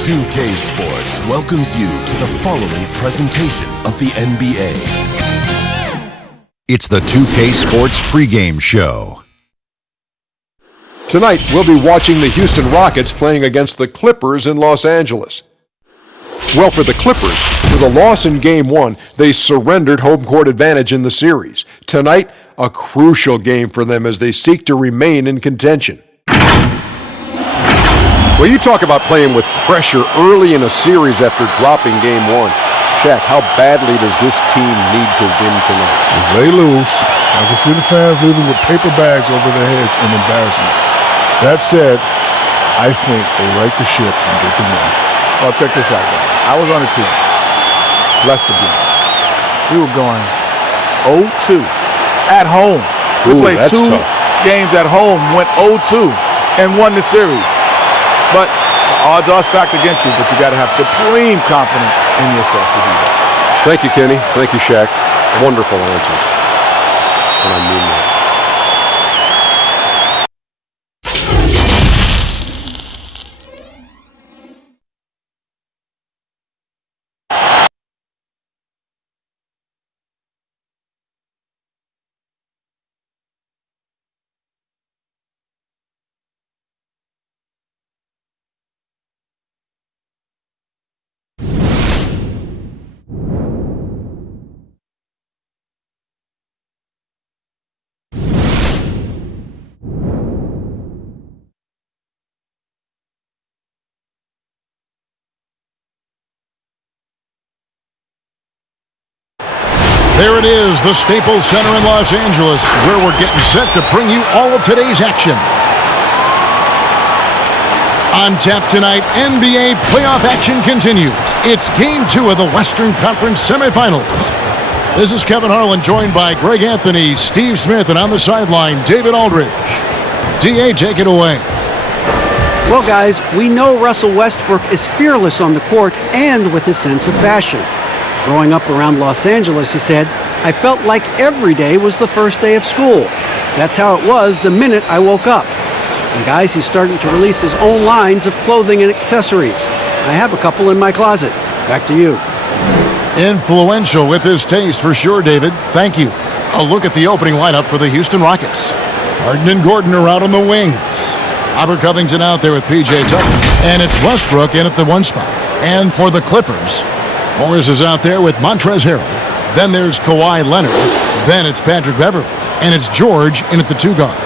2K Sports welcomes you to the following presentation of the NBA. It's the 2K Sports pregame show. Tonight, we'll be watching the Houston Rockets playing against the Clippers in Los Angeles. Well, for the Clippers, with a loss in Game 1, they surrendered home court advantage in the series. Tonight, a crucial game for them as they seek to remain in contention. Well, you talk about playing with pressure early in a series after dropping Game 1. Shaq, how badly does this team need to win tonight? If they lose, I can see the fans leaving with paper bags over their heads in embarrassment. That said, I think they right the ship and get the win. Oh, check this out, guys. I was on a team. Lester game. We were going 0-2 at home. We played two games at home, went 0-2, and won the series. But the odds are stacked against you, but you got to have supreme confidence in yourself to do that. Thank you, Kenny. Thank you, Shaq. Wonderful answers. And I mean that. There it is, the Staples Center in Los Angeles, where we're getting set to bring you all of today's action. On tap tonight, NBA playoff action continues. It's Game 2 of the Western Conference semifinals. This is Kevin Harlan, joined by Greg Anthony, Steve Smith, and on the sideline, David Aldridge. D.A., take it away. Well, guys, we know Russell Westbrook is fearless on the court and with his sense of passion. Growing up around Los Angeles, he said, I felt like every day was the first day of school. That's how it was the minute I woke up. And guys, he's starting to release his own lines of clothing and accessories. I have a couple in my closet. Back to you. Influential with his taste for sure, David. Thank you. A look at the opening lineup for the Houston Rockets. Harden and Gordon are out on the wings. Robert Covington out there with P.J. Tucker. And it's Westbrook in at the 1 spot. And for the Clippers, Morris is out there with Montrezl Harrell. Then there's Kawhi Leonard. Then it's Patrick Beverley. And it's George in at the 2 guard.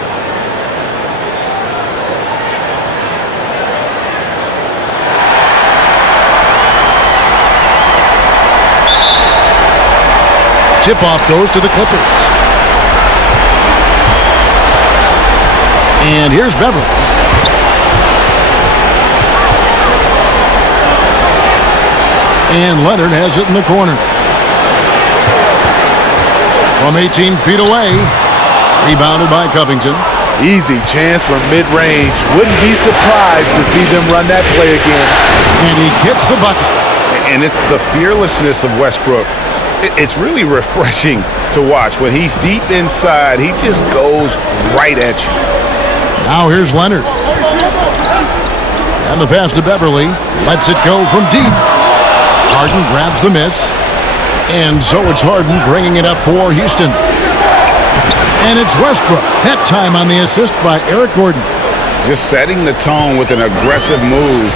Tip-off goes to the Clippers. And here's Beverley. And Leonard has it in the corner. From 18 feet away. Rebounded by Covington. Easy chance from mid-range. Wouldn't be surprised to see them run that play again. And he gets the bucket. And it's the fearlessness of Westbrook. It's really refreshing to watch. When he's deep inside, he just goes right at you. Now here's Leonard. And the pass to Beverley. Lets it go from deep. Harden grabs the miss. And so it's Harden bringing it up for Houston. And it's Westbrook. That time on the assist by Eric Gordon. Just setting the tone with an aggressive move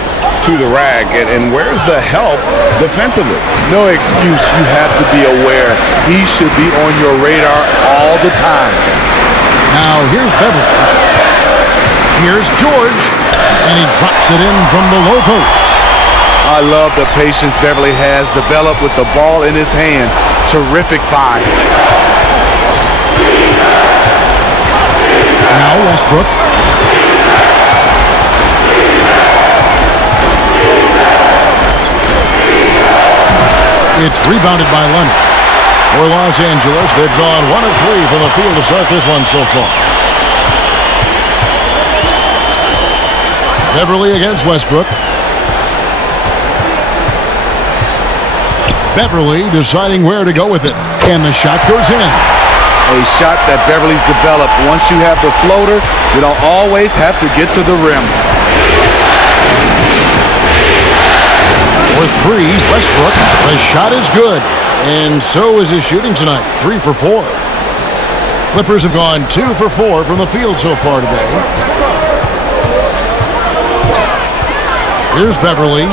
to the rack. And where's the help defensively? No excuse. You have to be aware. He should be on your radar all the time. Now here's Beverley. Here's George. And he drops it in from the low post. I love the patience Beverley has developed with the ball in his hands. Terrific find. Now Westbrook. It's rebounded by Leonard. For Los Angeles, they've gone 1 of 3 from the field to start this one so far. Beverley against Westbrook. Beverley deciding where to go with it. And the shot goes in. A shot that Beverley's developed. Once you have the floater, you don't always have to get to the rim. For three, Westbrook. The shot is good. And so is his shooting tonight. 3 for 4. Clippers have gone 2 for 4 from the field so far today. Here's Beverly.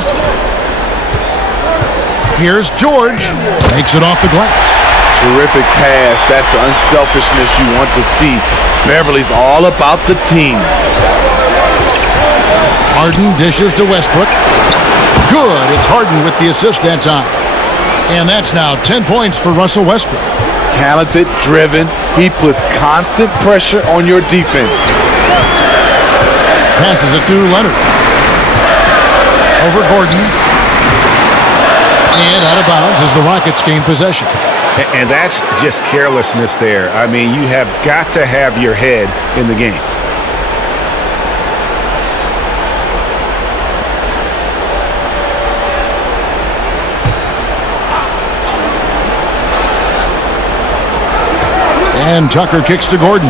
Here's George. Makes it off the glass. Terrific pass. That's the unselfishness you want to see. Beverly's all about the team. Harden dishes to Westbrook. Good. It's Harden with the assist that time. And that's now 10 points for Russell Westbrook. Talented, driven. He puts constant pressure on your defense. Passes it to Leonard. Over Gordon. And out of bounds as the Rockets gain possession. And that's just carelessness there. I mean, you have got to have your head in the game. And Tucker kicks to Gordon.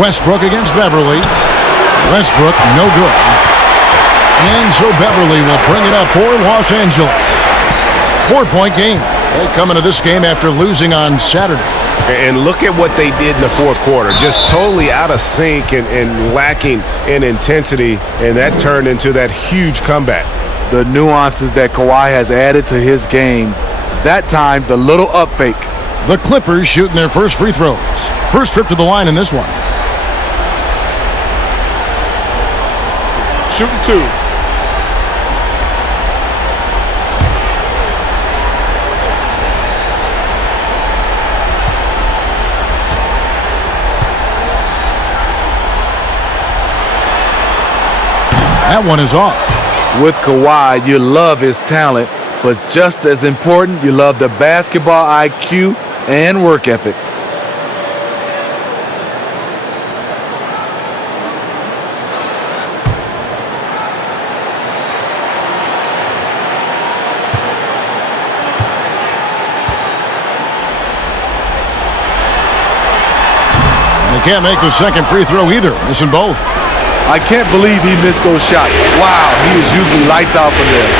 Westbrook against Beverly. Westbrook, no good. And so Beverly will bring it up for Los Angeles. 4-point game. They come into this game after losing on Saturday. And look at what they did in the fourth quarter. Just totally out of sync and lacking in intensity. And that turned into that huge comeback. The nuances that Kawhi has added to his game. That time, the little up fake. The Clippers shooting their first free throws. First trip to the line in this one. Shooting 2. That one is off. With Kawhi, you love his talent, but just as important, you love the basketball IQ and work ethic. And he can't make the second free throw either, missing both. I can't believe he missed those shots. Wow, he is usually lights out from there.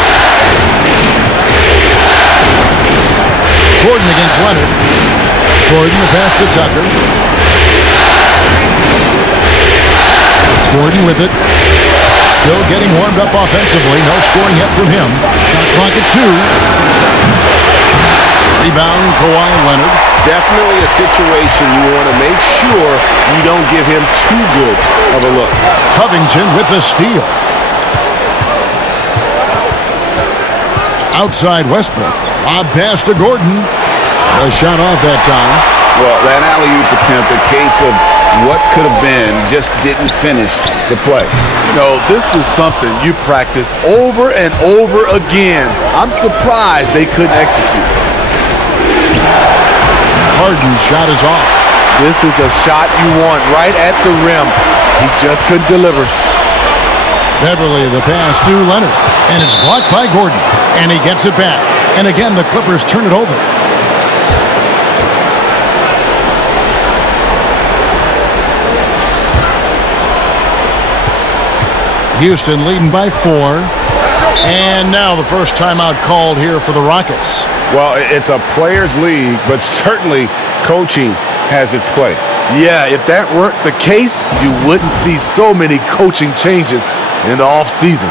Gordon against Leonard. Gordon the pass to Tucker. Gordon with it. Still getting warmed up offensively. No scoring yet from him. Shot clock at 2. Rebound, Kawhi Leonard. Definitely a situation you want to make sure you don't give him too good of a look. Covington with the steal. Outside Westbrook. Lob pass to Gordon. A shot off that time. Well, that alley-oop attempt, a case of what could have been, just didn't finish the play. No, this is something you practice over and over again. I'm surprised they couldn't execute. Harden's shot is off. This is the shot you want right at the rim. He just couldn't deliver. Beverly the pass to Leonard. And it's blocked by Gordon. And he gets it back. And again, the Clippers turn it over. Houston leading by 4. And now the first timeout called here for the Rockets. Well, it's a players' league, but certainly coaching has its place. Yeah, if that weren't the case, you wouldn't see so many coaching changes in the offseason.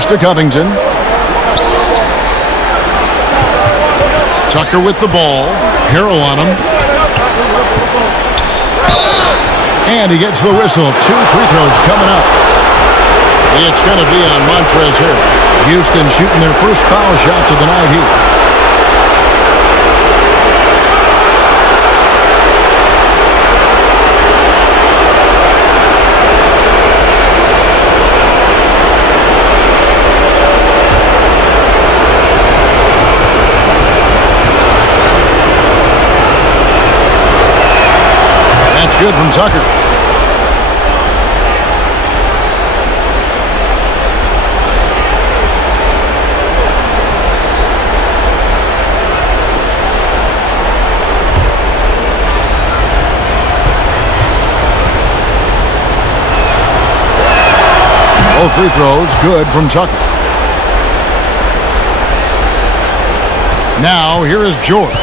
Pass to Covington. Tucker with the ball. Harrell on him. And he gets the whistle. 2 free throws coming up. It's going to be on Montrezl Harrell. Houston shooting their first foul shots of the night here. That's good from Tucker. Both free throws good from Tucker. Now here is George.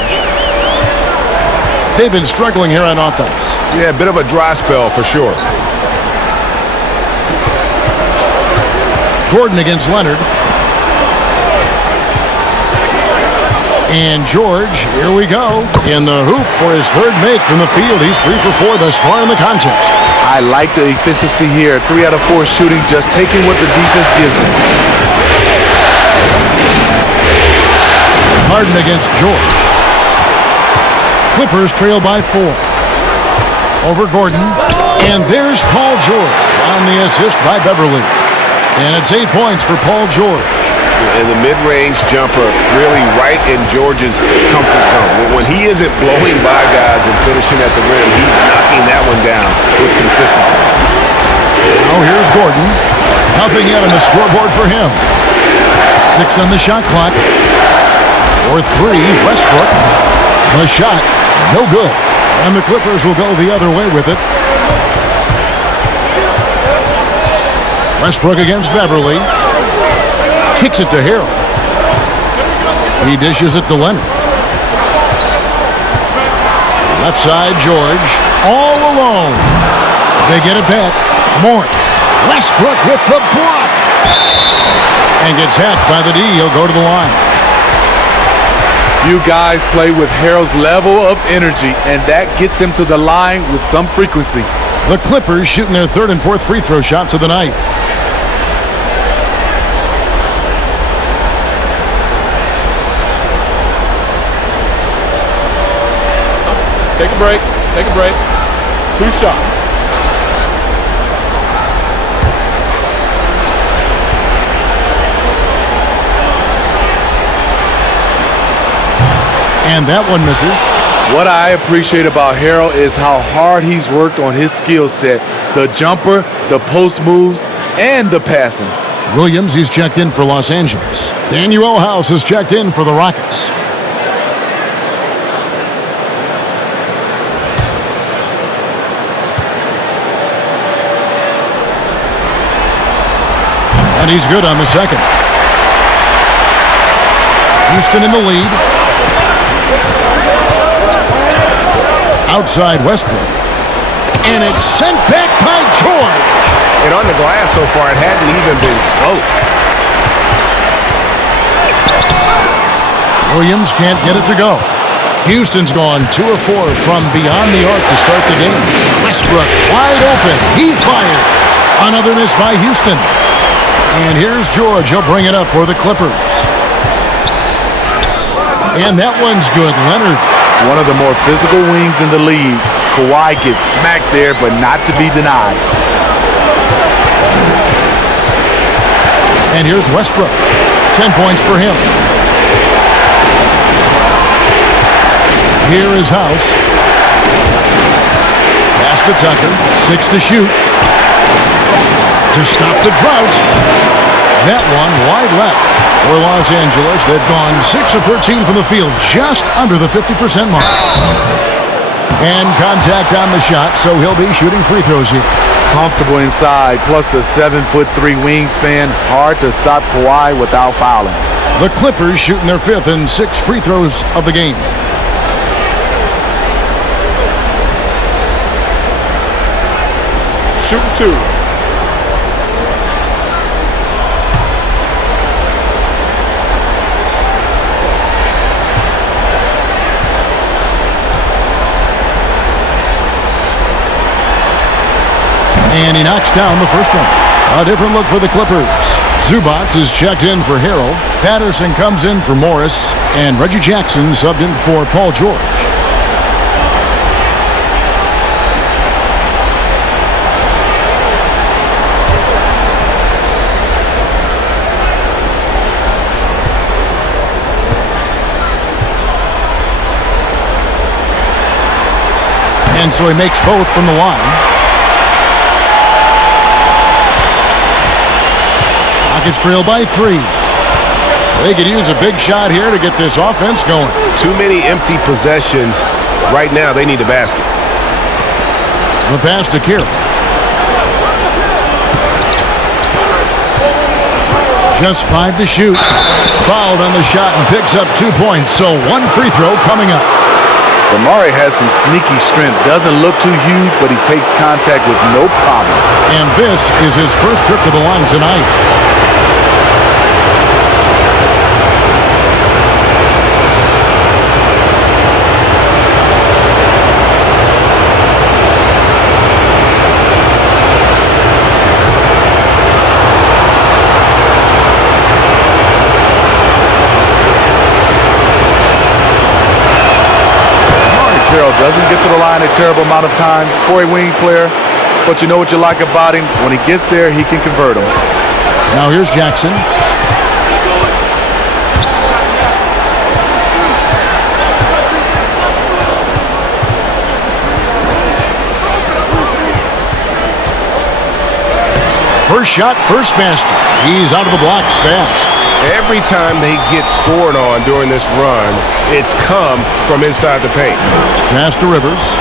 They've been struggling here on offense. Yeah, a bit of a dry spell for sure. Gordon against Leonard. And George, here we go, in the hoop for his third make from the field. He's 3 for 4 thus far in the contest. I like the efficiency here. 3 out of 4 shooting, just taking what the defense gives him. Harden against George. Clippers trail by 4. Over Gordon. And there's Paul George on the assist by Beverly. And it's 8 points for Paul George. And the mid-range jumper really right in George's comfort zone. When he isn't blowing by guys and finishing at the rim, he's knocking that one down with consistency. Now here's Gordon. Nothing yet on the scoreboard for him. 6 on the shot clock. For 3, Westbrook. The shot, no good. And the Clippers will go the other way with it. Westbrook against Beverly. Kicks it to Harrell. He dishes it to Leonard. Left side, George. All alone. They get it back. Morris. Westbrook with the block. And gets hacked by the D. He'll go to the line. You guys play with Harrell's level of energy, and that gets him to the line with some frequency. The Clippers shooting their 3rd and 4th free throw shots of the night. Take a break. Take a break. 2 shots. And that one misses. What I appreciate about Harrell is how hard he's worked on his skill set. The jumper, the post moves, and the passing. Williams, he's checked in for Los Angeles. Daniel House is checked in for the Rockets. And he's good on the second. Houston in the lead. Outside Westbrook. And it's sent back by George. And on the glass so far, it hadn't even been close. Williams can't get it to go. Houston's gone 2 of 4 from beyond the arc to start the game. Westbrook wide open. He fires. Another miss by Houston. And here's George. He'll bring it up for the Clippers. And that one's good. Leonard. One of the more physical wings in the league. Kawhi gets smacked there, but not to be denied. And here's Westbrook. 10 points for him. Here is House. Pass to Tucker. 6 to shoot. To stop the drought. That one wide left for Los Angeles. They've gone 6 of 13 from the field, just under the 50% mark. And contact on the shot, so he'll be shooting free throws here. Comfortable inside, plus the 7'3" wingspan. Hard to stop Kawhi without fouling. The Clippers shooting their 5th and 6th free throws of the game. Shooting 2. And he knocks down the first one. A different look for the Clippers. Zubac is checked in for Harrell. Patterson comes in for Morris. And Reggie Jackson subbed in for Paul George. And so he makes both from the line. Rockets trail by 3. They could use a big shot here to get this offense going. Too many empty possessions. Right now, they need a basket. The pass to Kira. Just 5 to shoot. Fouled on the shot and picks up 2 points. So 1 free throw coming up. Damari has some sneaky strength. Doesn't look too huge, but he takes contact with no problem. And this is his first trip to the line tonight. Doesn't get to the line a terrible amount of times for a wing player, but you know what you like about him? When he gets there, he can convert them. Now here's Jackson. First shot, first basket. He's out of the blocks fast. Every time they get scored on during this run, it's come from inside the paint. Pass to Rivers.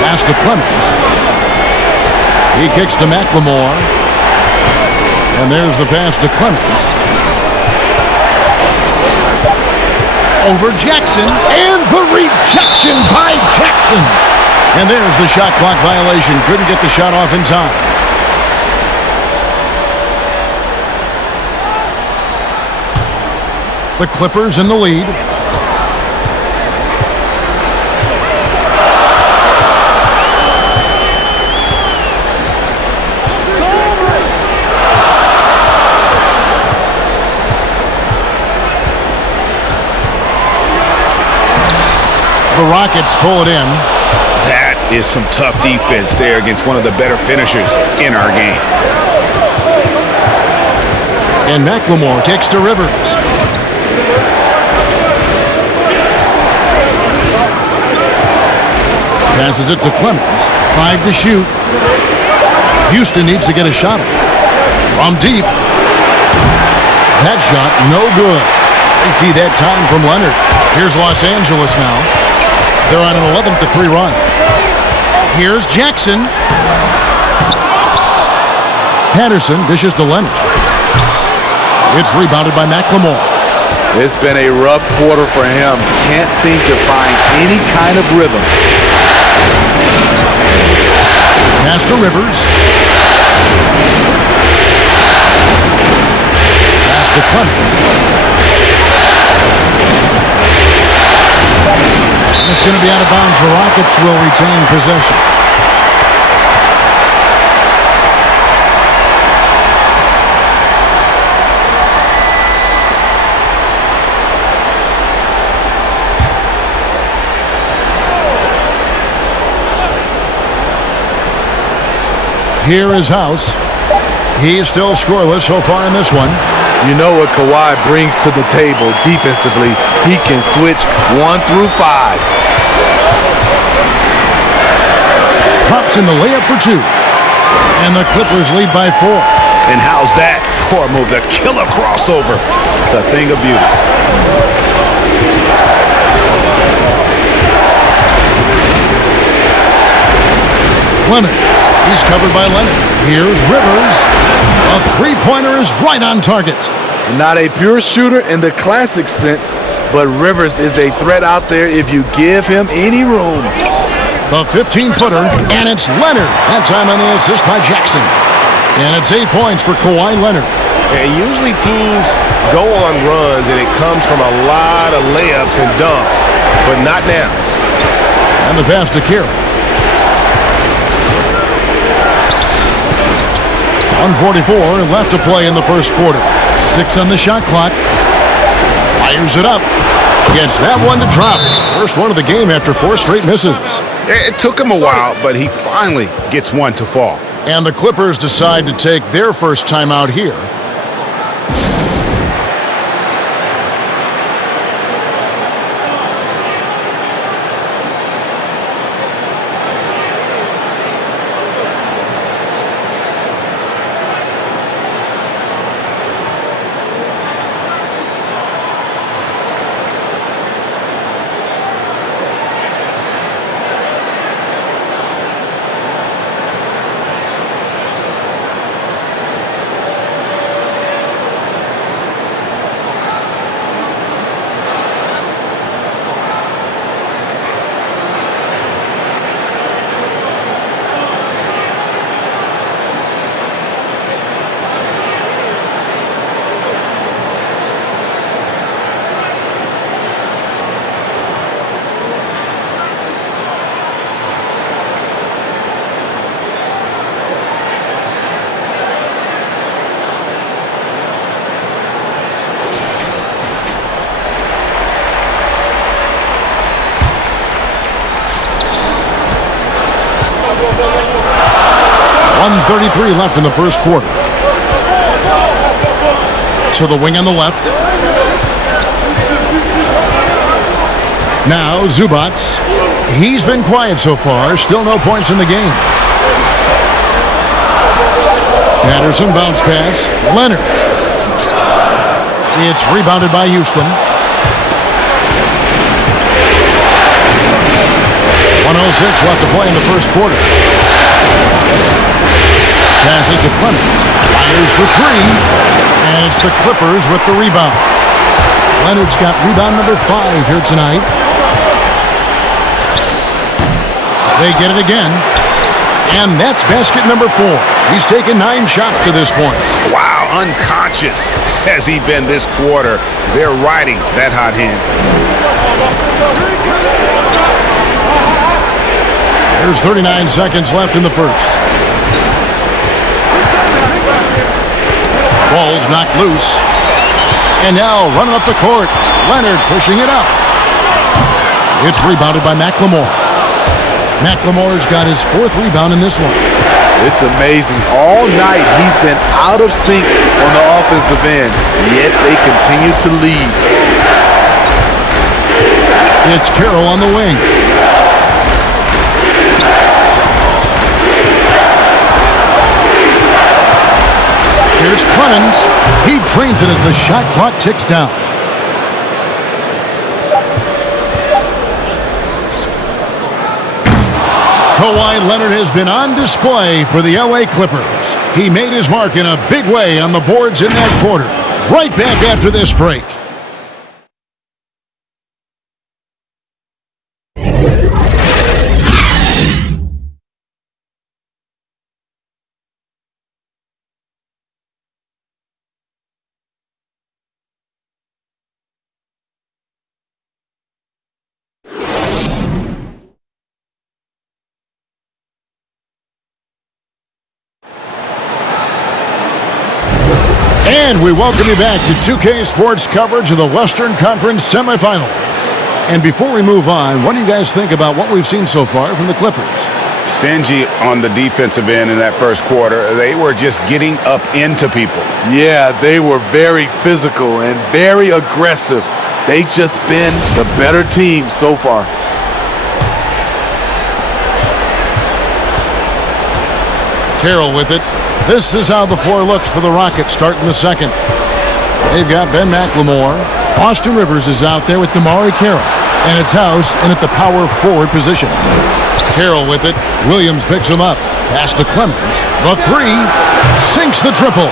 Pass to Clemens. He kicks to McLemore. And there's the pass to Clemens. Over Jackson. And the rejection by Jackson. And there's the shot clock violation. Couldn't get the shot off in time. The Clippers in the lead. The Rockets pull it in. That is some tough defense there against one of the better finishers in our game. And McLemore kicks to Rivers. Passes it to Clemens. 5 to shoot. Houston needs to get a shot off. From deep. That shot, no good. They tee that time from Leonard. Here's Los Angeles now. They're on an 11-3 run. Here's Jackson. Patterson dishes to Leonard. It's rebounded by McLemore. It's been a rough quarter for him. Can't seem to find any kind of rhythm. Pass to Rivers. Pass to Clemens. It's going to be out of bounds. The Rockets will retain possession. Here is House. He's still scoreless so far in this one. You know what Kawhi brings to the table defensively. He can switch 1 through 5. Drops in the layup for 2. And the Clippers lead by 4. And how's that for a move? The killer crossover. It's a thing of beauty. Clemens. He's covered by Leonard. Here's Rivers. A three-pointer is right on target. Not a pure shooter in the classic sense, but Rivers is a threat out there if you give him any room. The 15-footer, and it's Leonard. That time on the assist by Jackson. And it's 8 points for Kawhi Leonard. And usually teams go on runs, and it comes from a lot of layups and dunks, but not now. And the pass to Carroll. 1:44 left to play in the first quarter. 6 on the shot clock. Fires it up. Gets that one to drop. First one of the game after 4 straight misses. It took him a while, but he finally gets one to fall. And the Clippers decide to take their first timeout here. .33 left in the first quarter. To the wing on the left. Now Zubac. He's been quiet so far. Still no points in the game. Patterson bounce pass. Leonard. It's rebounded by Houston. 1:06 left to play in the first quarter. Passes to Clemens. Fires for 3. And it's the Clippers with the rebound. Leonard's got rebound number 5 here tonight. They get it again. And that's basket number 4. He's taken 9 shots to this point. Wow, unconscious has he been this quarter. They're riding that hot hand. There's 39 seconds left in the first. Ball's knocked loose. And now running up the court. Leonard pushing it up. It's rebounded by McLemore. McLemore's got his 4th rebound in this one. It's amazing. All night he's been out of sync on the offensive end, yet they continue to lead. It's Carroll on the wing. Here's Clemens. He drains it as the shot clock ticks down. Kawhi Leonard has been on display for the LA Clippers. He made his mark in a big way on the boards in that quarter. Right back after this break. And we welcome you back to 2K Sports coverage of the Western Conference semifinals. And before we move on, what do you guys think about what we've seen so far from the Clippers? Stingy on the defensive end in that first quarter. They were just getting up into people. Yeah, they were very physical and very aggressive. They've just been the better team so far. Carroll with it. This is how the floor looks for the Rockets starting the second. They've got Ben McLemore. Austin Rivers is out there with DeMarre Carroll. And it's House in at the power forward position. Carroll with it. Williams picks him up. Pass to Clemens. The 3. Sinks the triple.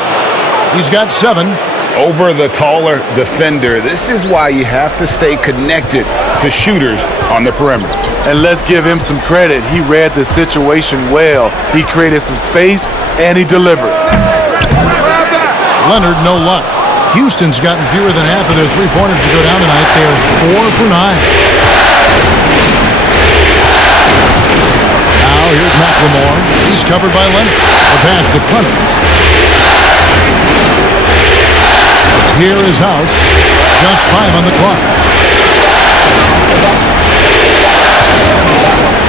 He's got 7. Over the taller defender. This is why you have to stay connected to shooters on the perimeter. And let's give him some credit. He read the situation well. He created some space, and he delivered. Leonard, no luck. Houston's gotten fewer than half of their three-pointers to go down tonight. They're 4 for 9. Here's McLemore. He's covered by Leonard. The pass to Clemens. Here is House. Just 5 on the clock.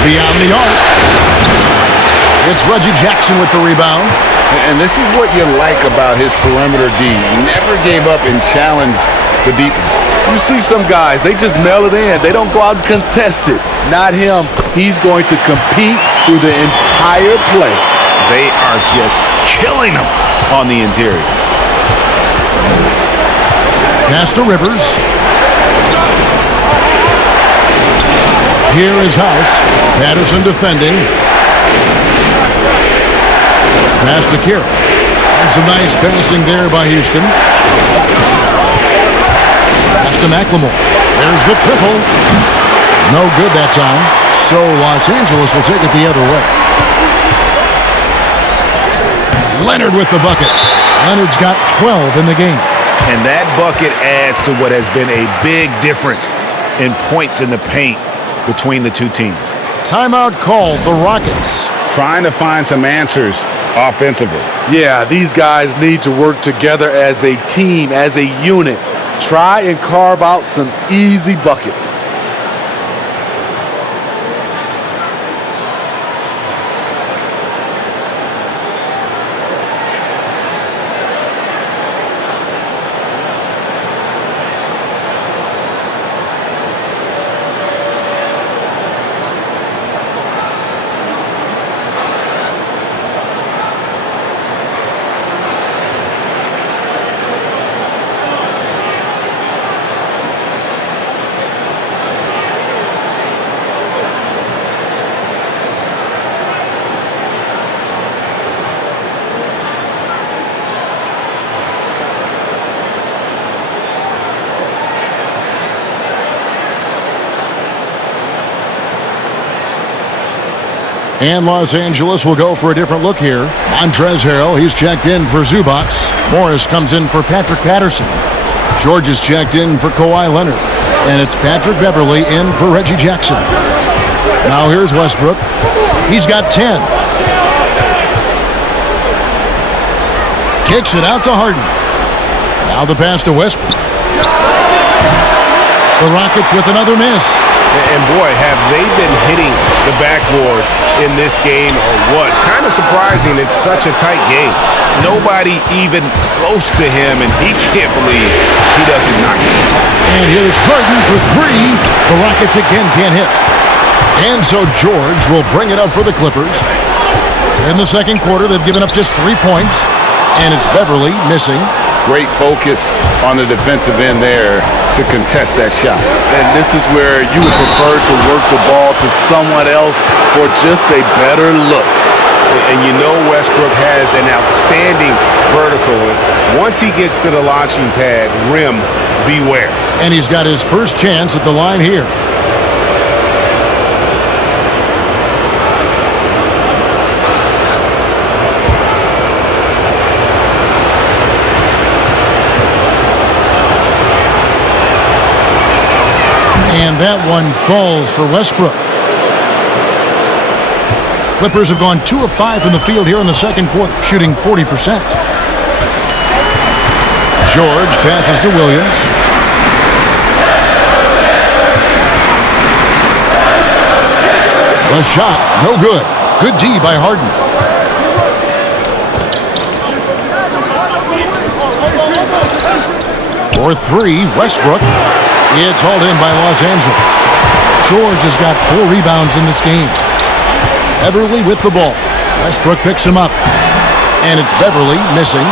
Beyond the arc. It's Reggie Jackson with the rebound. And this is what you like about his perimeter D. He never gave up and challenged the deep. You see some guys, they just mail it in. They don't go out and contest it. Not him. He's going to compete through the entire play. They are just killing him on the interior. Pass to Rivers. Here is House. Patterson defending. Pass to Kira. And some nice passing there by Houston. Pass to McLemore. There's the triple. No good that time. So Los Angeles will take it the other way. Leonard with the bucket. Leonard's got 12 in the game. And that bucket adds to what has been a big difference in points in the paint between the two teams. Timeout called the Rockets. Trying to find some answers offensively. Yeah, these guys need to work together as a team, as a unit. Try and carve out some easy buckets. And Los Angeles will go for a different look here. Montrezl Harrell, he's checked in for Zubac. Morris comes in for Patrick Patterson. George is checked in for Kawhi Leonard. And it's Patrick Beverley in for Reggie Jackson. Now here's Westbrook. He's got 10. Kicks it out to Harden. Now the pass to Westbrook. The Rockets with another miss. And boy, have they been hitting the backboard in this game or what? Kind of surprising. It's such a tight game. Nobody even close to him, and he can't believe he doesn't knock it. And here's Harden for 3. The Rockets again can't hit. And so George will bring it up for the Clippers. In the second quarter, they've given up just 3 points. And it's Beverley missing. Great focus on the defensive end there to contest that shot. And this is where you would prefer to work the ball to someone else for just a better look. And you know Westbrook has an outstanding vertical. Once he gets to the launching pad, rim, beware. And he's got his first chance at the line here. And that one falls for Westbrook. Clippers have gone 2 of 5 from the field here in the second quarter, shooting 40%. George passes to Williams. The shot, no good. Good D by Harden. For 3, Westbrook. It's hauled in by Los Angeles. George has got 4 rebounds in this game. Beverley with the ball. Westbrook picks him up. And it's Beverley missing.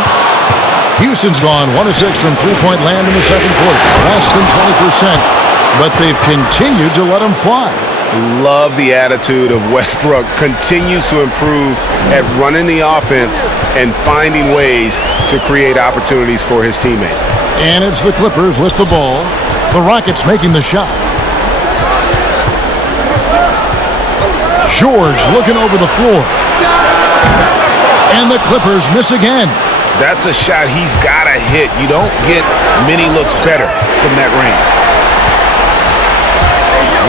Houston's gone 1 of 6 from three-point land in the second quarter. Less than 20%. But they've continued to let him fly. Love the attitude of Westbrook. Continues to improve at running the offense and finding ways to create opportunities for his teammates. And it's the Clippers with the ball. The Rockets making the shot. George looking over the floor. And the Clippers miss again. That's a shot he's got to hit. You don't get many looks better from that range.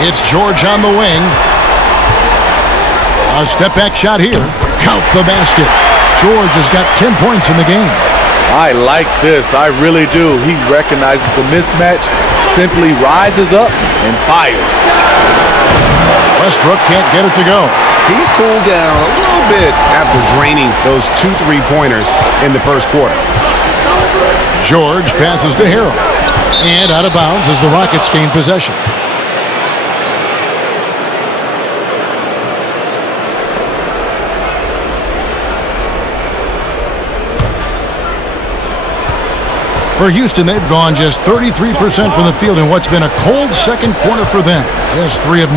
It's George on the wing. A step-back shot here. Count the basket. George has got 10 points in the game. I like this. I really do. He recognizes the mismatch, simply rises up and fires. Westbrook can't get it to go. He's cooled down a little bit after draining those 2 3-pointers in the first quarter. George passes to Harrell. And out of bounds as the Rockets gain possession. For Houston, they've gone just 33% from the field in what's been a cold second quarter for them. Just 3 of 9.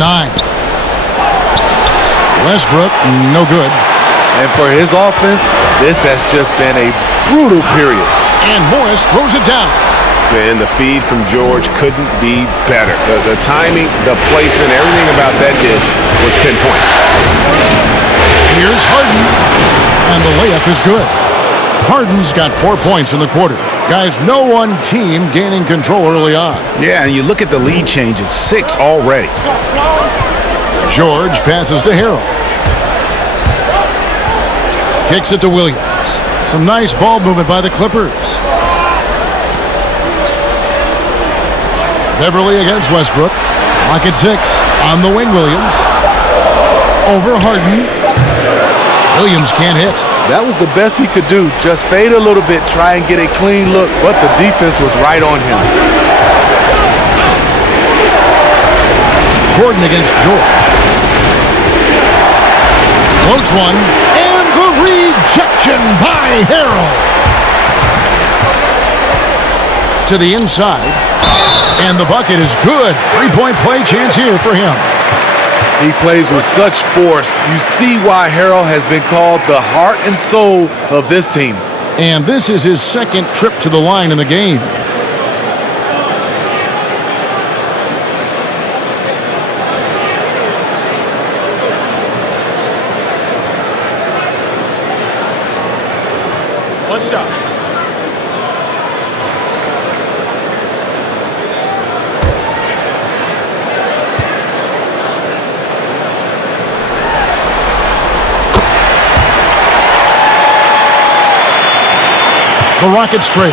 Westbrook, no good. And for his offense, this has just been a brutal period. And Morris throws it down. And the feed from George couldn't be better. The timing, the placement, everything about that dish was pinpoint. Here's Harden. And the layup is good. Harden's got 4 points in the quarter. Guys, no one team gaining control early on. Yeah, and you look at the lead changes, 6 already. George passes to Harrell. Kicks it to Williams. Some nice ball movement by the Clippers. Beverly against Westbrook. Rocket 6 on the wing, Williams. Over Harden. Williams can't hit. That was the best he could do. Just fade a little bit, try and get a clean look, but the defense was right on him. Gordon against George. Floats one. And the rejection by Harrell. To the inside. And the bucket is good. 3-point play chance here for him. He plays with such force. You see why Harrell has been called the heart and soul of this team. And this is his second trip to the line in the game. One shot. The Rockets trail.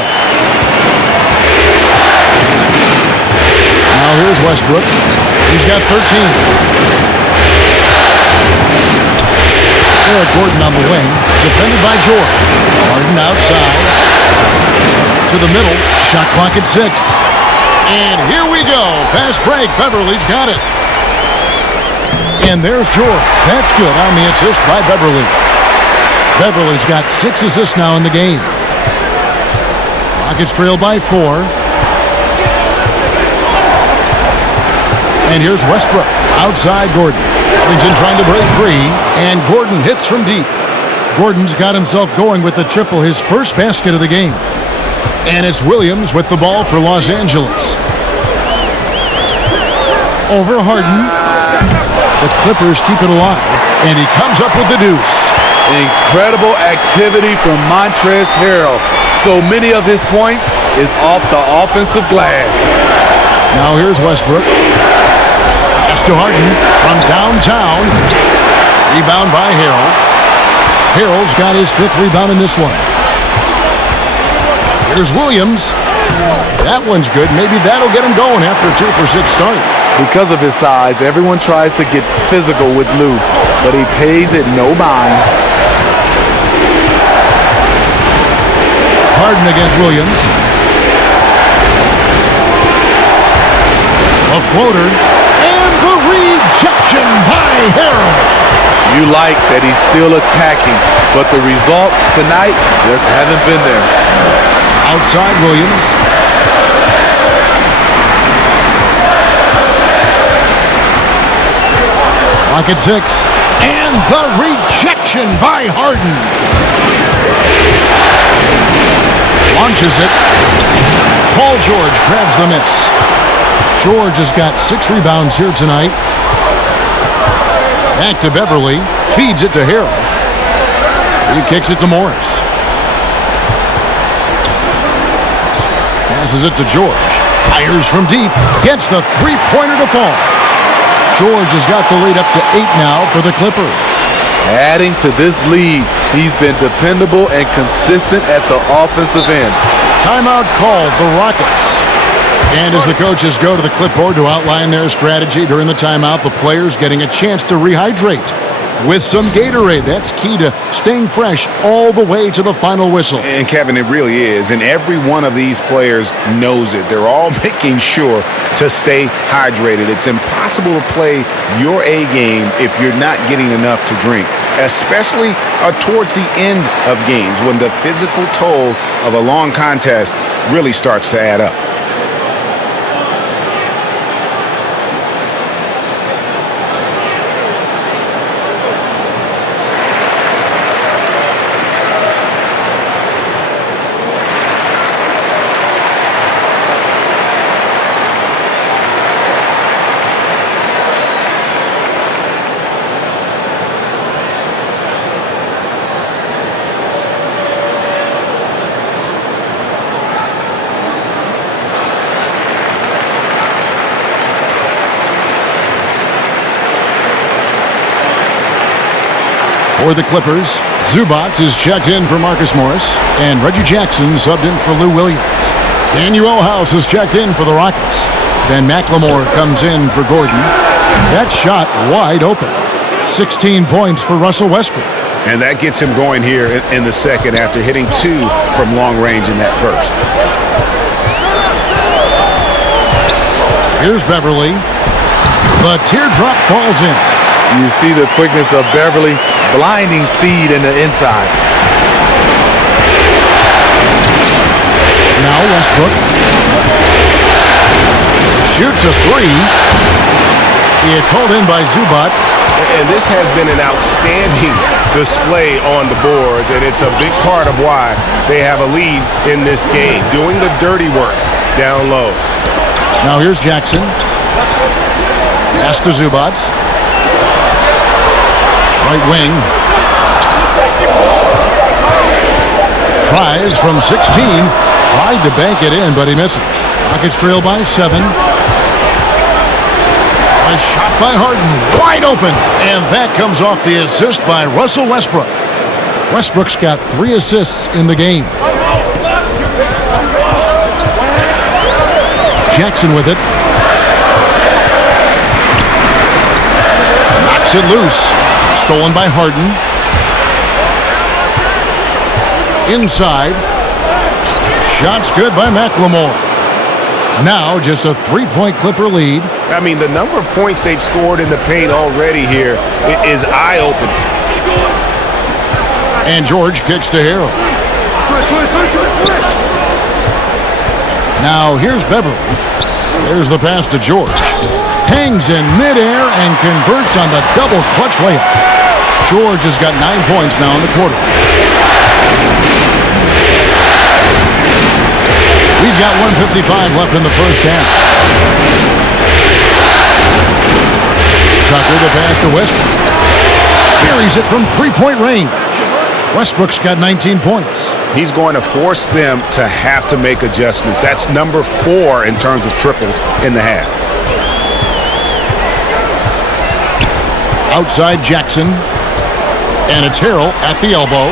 Now here's Westbrook. He's got 13. Eric Gordon on the wing, defended by George. Harden outside. To the middle, shot clock at 6. And here we go. Fast break. Beverly's got it. And there's George. That's good on the assist by Beverly. Beverly's got 6 assists now in the game. Rockets trail by 4. And here's Westbrook. Outside Gordon. Covington trying to break free. And Gordon hits from deep. Gordon's got himself going with the triple, his first basket of the game. And it's Williams with the ball for Los Angeles. Over Harden. The Clippers keep it alive. And he comes up with the deuce. Incredible activity from Montrezl Harrell. So many of his points is off the offensive glass. Now here's Westbrook. Pass to Harden from downtown. Rebound by Harrell. Harrell's got his 5th rebound in this one. Here's Williams. That one's good. Maybe that'll get him going after a 2 for 6 start. Because of his size, everyone tries to get physical with Lou, but he pays it no mind. Harden against Williams. A floater. And the rejection by Harrell. You like that he's still attacking, but the results tonight just haven't been there. Outside Williams. Rocket 6. And the rejection by Harden. Launches it. Paul George grabs the miss. George has got 6 rebounds here tonight. Back to Beverly. Feeds it to Harrell. He kicks it to Morris. Passes it to George. Fires from deep. Gets the 3-pointer to fall. George has got the lead up to 8 now for the Clippers. Adding to this lead, he's been dependable and consistent at the offensive end. Timeout called, the Rockets. And as the coaches go to the clipboard to outline their strategy during the timeout, the players getting a chance to rehydrate with some Gatorade. That's key to staying fresh all the way to the final whistle. And Kevin, it really is. And every one of these players knows it. They're all making sure to stay hydrated. It's impossible to play your A game if you're not getting enough to drink, especially towards the end of games when the physical toll of a long contest really starts to add up. For the Clippers, Zubac is checked in for Marcus Morris, and Reggie Jackson subbed in for Lou Williams. Daniel House is checked in for the Rockets. Then McLemore comes in for Gordon. That shot wide open. 16 points for Russell Westbrook. And that gets him going here in the second after hitting 2 from long range in that first. Here's Beverly. The teardrop falls in. You see the quickness of Beverly, blinding speed in the inside. Now Westbrook shoots a 3. It's hauled in by Zubac. And this has been an outstanding display on the boards, and it's a big part of why they have a lead in this game, doing the dirty work down low. Now here's Jackson. Pass to Zubac. Right wing. Tries from 16. Tried to bank it in, but he misses. Rockets trail by 7. A shot by Harden. Wide open. And that comes off the assist by Russell Westbrook. Westbrook's got 3 assists in the game. Jackson with it. Knocks it loose. Stolen by Harden. Inside. Shot's good by McLemore. Now just a 3-point Clipper lead. I mean, the number of points they've scored in the paint already here is eye-opening. And George kicks to Harrell. Now here's Beverly. There's the pass to George. Hangs in midair and converts on the double clutch layup. George has got 9 points now in the quarter. We've got 1:55 left in the first half. Tucker the pass to Westbrook. Buries it from 3-point range. Westbrook's got 19 points. He's going to force them to have to make adjustments. That's number 4 in terms of triples in the half. Outside Jackson. And it's Harrell at the elbow.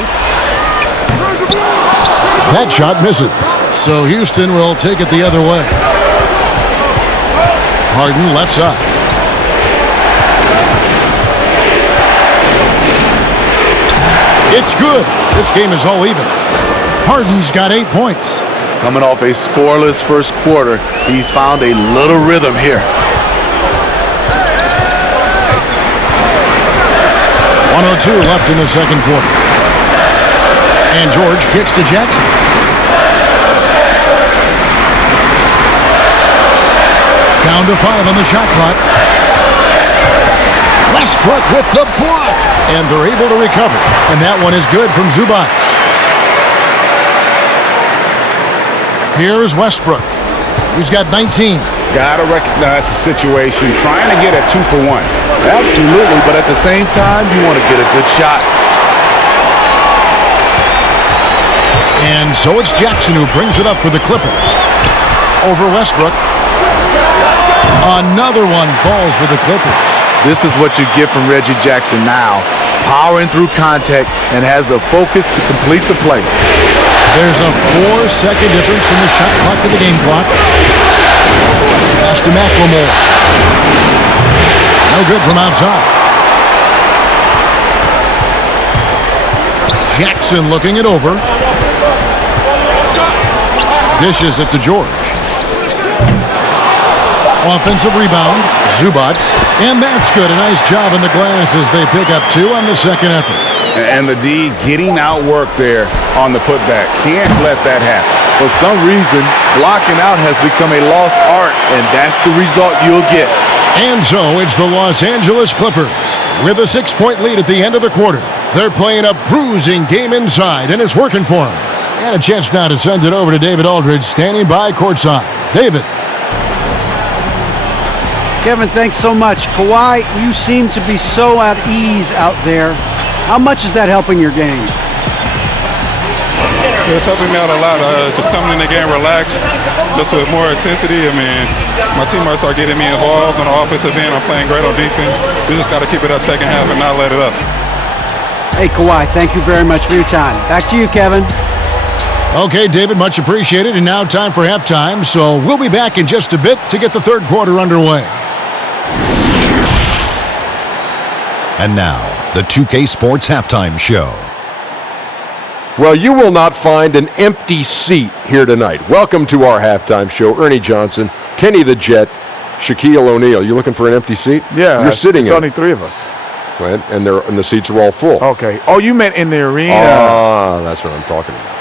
That shot misses. So Houston will take it the other way. Harden left side. It's good. This game is all even. Harden's got 8 points. Coming off a scoreless first quarter, he's found a little rhythm here. 1:02 left in the second quarter. And George kicks to Jackson. Down to 5 on the shot clock. Westbrook with the block. And they're able to recover. And that one is good from Zubac. Here's Westbrook. He's got 19. Got to recognize the situation, trying to get a 2-for-1. Absolutely, but at the same time, you want to get a good shot. And so it's Jackson who brings it up for the Clippers. Over Westbrook. Another one falls for the Clippers. This is what you get from Reggie Jackson now. powering through contact, and has the focus to complete the play. There's a 4-second difference from the shot clock to the game clock. Pass to McLemore. No good from outside. Jackson looking it over. Dishes it to George. Offensive rebound. Zubac. And that's good. A nice job in the glass as they pick up 2 on the second effort. And the D getting outworked there on the putback. Can't let that happen. For some reason, blocking out has become a lost art, and that's the result you'll get. And so it's the Los Angeles Clippers with a 6-point lead at the end of the quarter. They're playing a bruising game inside, and it's working for them. And a chance now to send it over to David Aldridge, standing by courtside. David. Kevin, thanks so much. Kawhi, you seem to be so at ease out there. How much is that helping your game? It's helping me out a lot. Just coming in the game relaxed, just with more intensity. I mean, my teammates are getting me involved on the offensive end. I'm playing great on defense. We just got to keep it up second half and not let it up. Hey, Kawhi, thank you very much for your time. Back to you, Kevin. Okay, David, much appreciated. And now time for halftime. So we'll be back in just a bit to get the third quarter underway. And now, the 2K Sports Halftime Show. Well, you will not find an empty seat here tonight. Welcome to our halftime show. Ernie Johnson, Kenny the Jet, Shaquille O'Neal. You looking for an empty seat? Yeah, you're sitting in. There's only 3 of us. Right, and the seats are all full. Okay. Oh, you meant in the arena. Ah, that's what I'm talking about.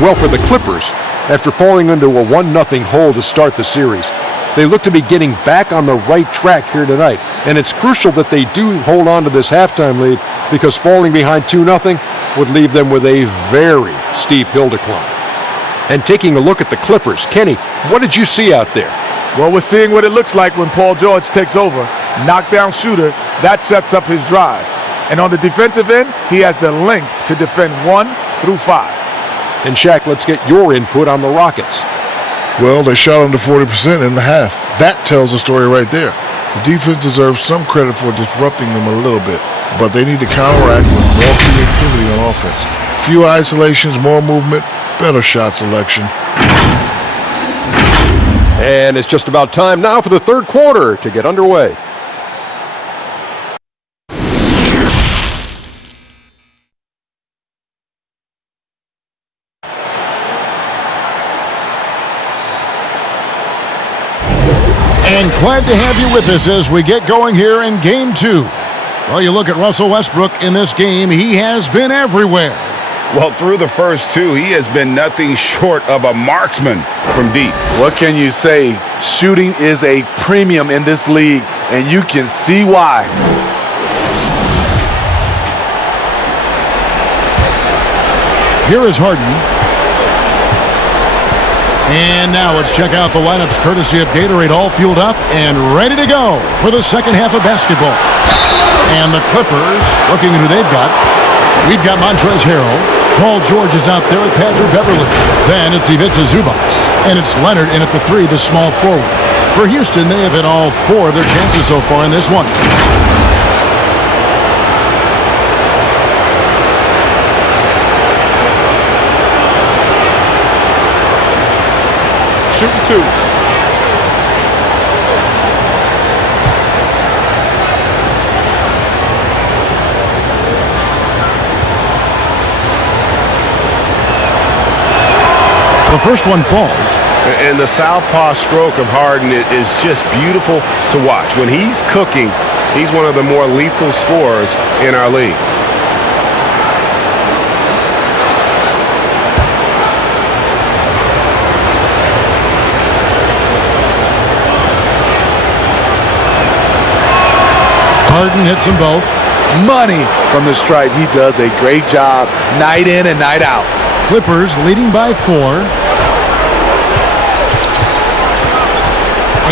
Well, for the Clippers, after falling into a 1-0 hole to start the series, they look to be getting back on the right track here tonight. And it's crucial that they do hold on to this halftime lead, because falling behind 2-0 would leave them with a very steep hill to climb. And taking a look at the Clippers, Kenny, what did you see out there? Well, we're seeing what it looks like when Paul George takes over. Knockdown shooter, that sets up his drive. And on the defensive end, he has the length to defend 1 through 5. And Shaq, let's get your input on the Rockets. Well, they shot under 40% in the half. That tells the story right there. The defense deserves some credit for disrupting them a little bit, but they need to counteract with more creativity on offense. Few isolations, more movement, better shot selection. And it's just about time now for the third quarter to get underway. And glad to have you with us as we get going here in Game 2. Well, you look at Russell Westbrook in this game, he has been everywhere. Well, through the first 2, he has been nothing short of a marksman from deep. What can you say? Shooting is a premium in this league, and you can see why. Here is Harden. And now let's check out the lineups courtesy of Gatorade, all fueled up and ready to go for the second half of basketball. And the Clippers, looking at who they've got. We've got Montrezl Harrell. Paul George is out there with Patrick Beverley. Then it's Ivica Zubac. And it's Leonard in at the 3, the small forward. For Houston, they have hit all 4 of their chances so far in this one. Shooting 2. The first one falls. And the southpaw stroke of Harden is just beautiful to watch. When he's cooking, he's one of the more lethal scorers in our league. Harden hits them both. Money from the stripe. He does a great job night in and night out. Clippers leading by 4.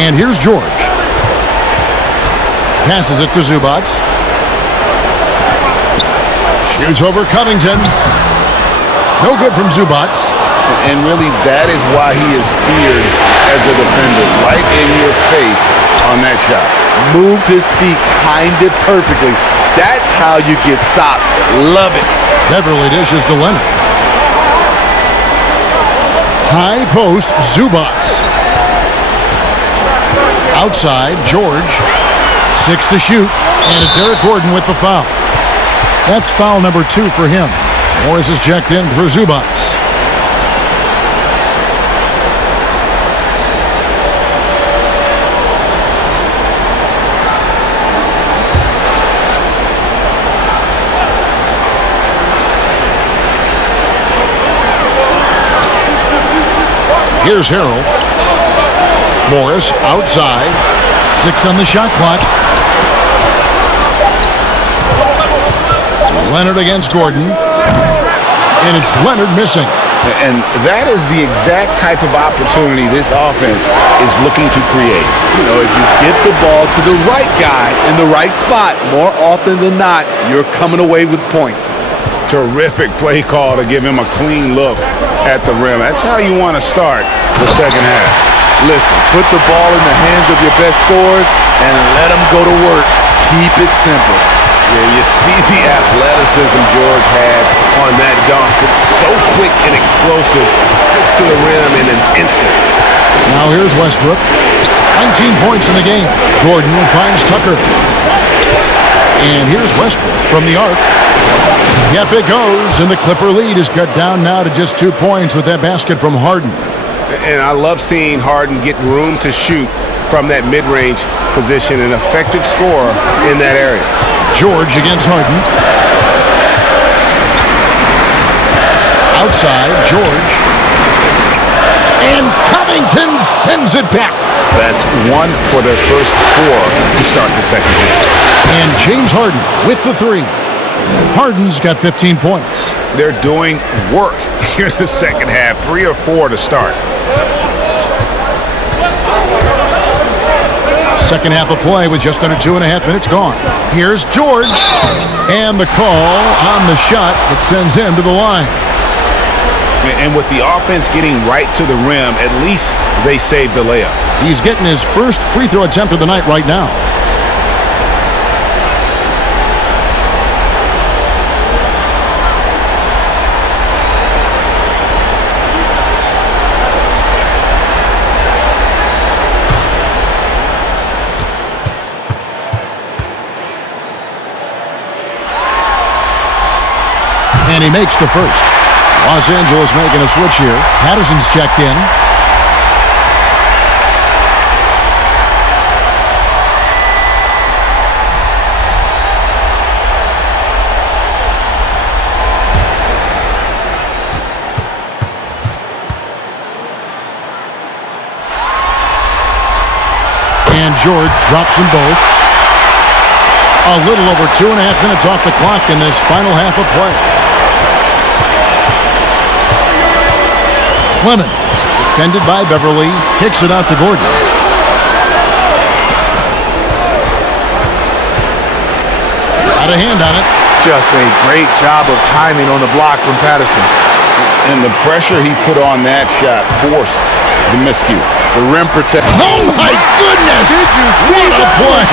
And here's George. Passes it to Zubac. Shoots over Covington. No good from Zubac. And really, that is why he is feared as a defender. Right in your face on that shot. Moved his feet, timed it perfectly. That's how you get stops. Love it. Beverly dishes to Leonard. High post, Zubats. Outside, George. 6 to shoot, and it's Eric Gordon with the foul. That's foul number 2 for him. Morris is checked in for Zubats. Here's Harrell. Morris outside. 6 on the shot clock. Leonard against Gordon. And it's Leonard missing. And that is the exact type of opportunity this offense is looking to create. You know, if you get the ball to the right guy in the right spot, more often than not, you're coming away with points. Terrific play call to give him a clean look at the rim. That's how you want to start the second half. Listen, put the ball in the hands of your best scorers and let them go to work. Keep it simple. Yeah, you see the athleticism George had on that dunk. It's so quick and explosive. Gets to the rim in an instant. Now here's Westbrook. 19 points in the game. Gordon finds Tucker. And here's Westbrook from the arc. Yep, it goes. And the Clipper lead is cut down now to just 2 points with that basket from Harden. And I love seeing Harden get room to shoot from that mid-range position, an effective scorer in that area. George against Harden. Outside, George. And Covington sends it back. That's 1 for their first 4 to start the second half. And James Harden with the 3. Harden's got 15 points. They're doing work here in the second half. 3 or 4 to start. Second half of play with just under 2.5 minutes gone. Here's George. And the call on the shot that sends him to the line. And with the offense getting right to the rim, at least they saved the layup. He's getting his first free throw attempt of the night right now. And he makes the first. Los Angeles making a switch here. Patterson's checked in. And George drops them both. A little over 2.5 minutes off the clock in this final half of play. Clemens, defended by Beverly, kicks it out to Gordon. Got a hand on it. Just a great job of timing on the block from Patterson. And the pressure he put on that shot forced the miscue. The rim protect. Oh my goodness! Did you see what a play?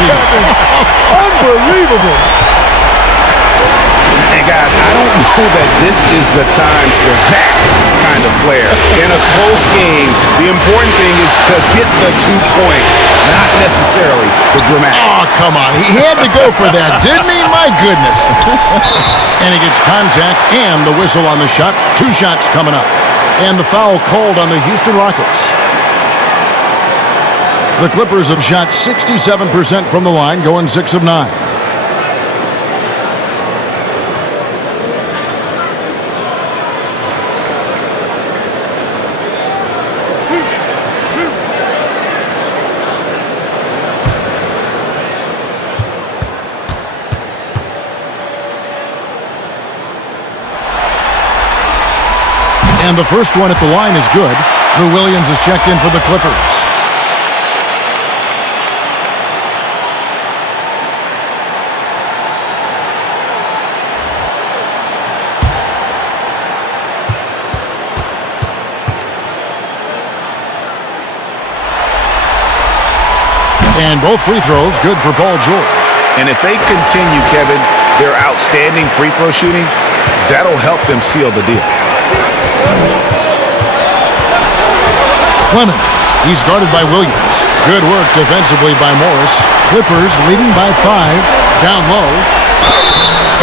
Unbelievable. Hey guys, I don't know that this is the time for that kind of flair. In a close game, the important thing is to get the 2 points, not necessarily the dramatics. Oh, come on. He had to go for that, didn't he? My goodness. And he gets contact and the whistle on the shot. 2 shots coming up. And the foul called on the Houston Rockets. The Clippers have shot 67% from the line, going 6 of 9. And the first one at the line is good. Lou Williams is checked in for the Clippers. And both free throws good for Paul George. And if they continue, Kevin, their outstanding free throw shooting, that'll help them seal the deal. Clemens. He's guarded by Williams. Good work defensively by Morris. Clippers leading by 5. Down low.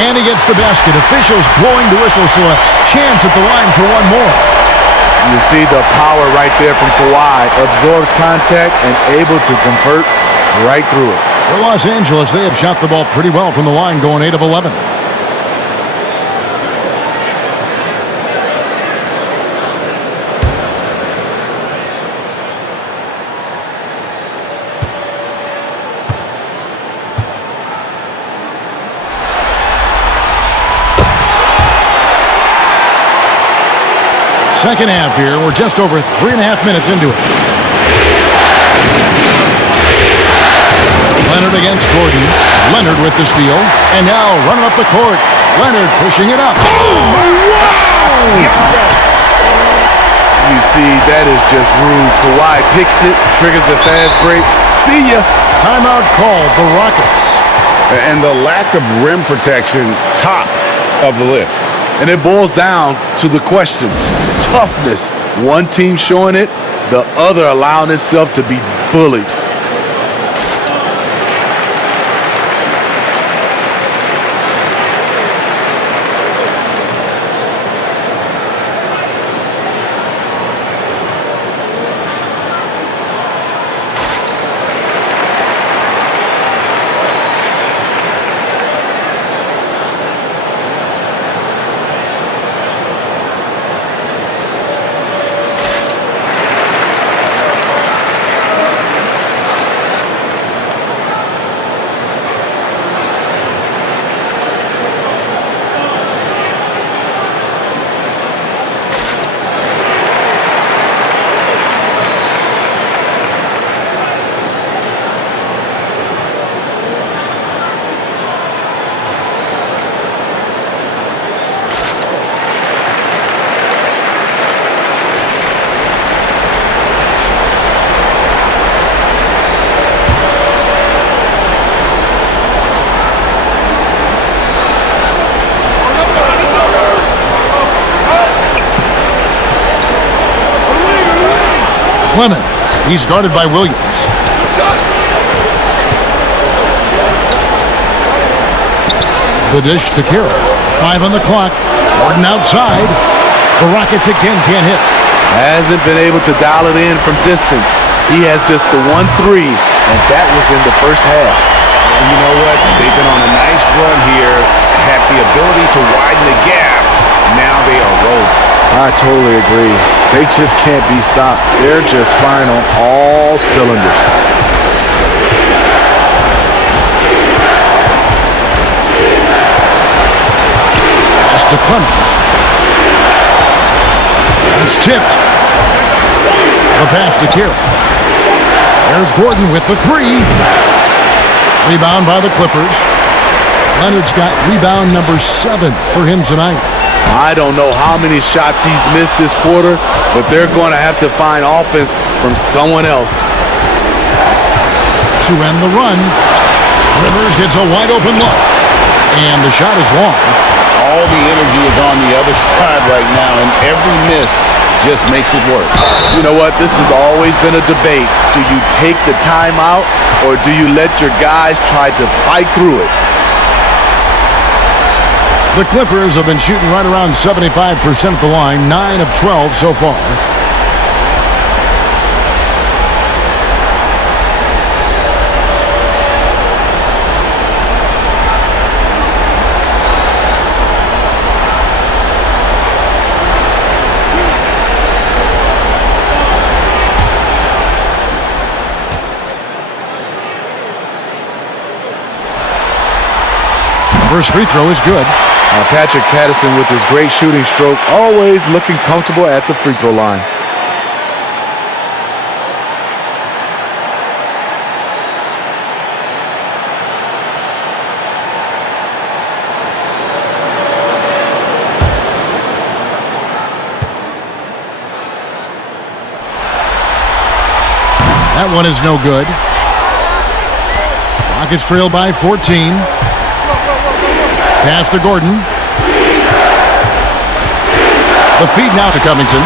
And he gets the basket. Officials blowing the whistle, so a chance at the line for one more. You see the power right there from Kawhi. Absorbs contact and able to convert right through it. For Los Angeles, they have shot the ball pretty well from the line, going 8 of 11. Second half here. We're just over 3.5 minutes into it. Leonard against Gordon. Leonard with the steal. And now running up the court. Leonard pushing it up. Oh, wow! You see, that is just rude. Kawhi picks it, triggers the fast break. See ya. Timeout called the Rockets. And the lack of rim protection, top of the list. And it boils down to the question. Toughness. One team showing it, the other allowing itself to be bullied. Clemens. He's guarded by Williams. The dish to Carroll. 5 on the clock. Gordon outside. The Rockets again can't hit. Hasn't been able to dial it in from distance. He has just the 1-3, and that was in the first half. And you know what? They've been on a nice run here, have the ability to widen the gap. Now they are rolling. I totally agree. They just can't be stopped. They're just firing on all cylinders. Pass to Clemens. It's tipped. The pass to Carroll. There's Gordon with the 3. Rebound by the Clippers. Leonard's got rebound number 7 for him tonight. I don't know how many shots he's missed this quarter, but they're going to have to find offense from someone else. To end the run, Rivers gets a wide open look. And the shot is long. All the energy is on the other side right now, and every miss just makes it worse. You know what? This has always been a debate. Do you take the timeout, or do you let your guys try to fight through it? The Clippers have been shooting right around 75% at the line, 9 of 12 so far. First free throw is good. Patrick Patterson with his great shooting stroke, always looking comfortable at the free throw line. That one is no good. Rockets trail by 14. Pass to Gordon. The feed now to Covington.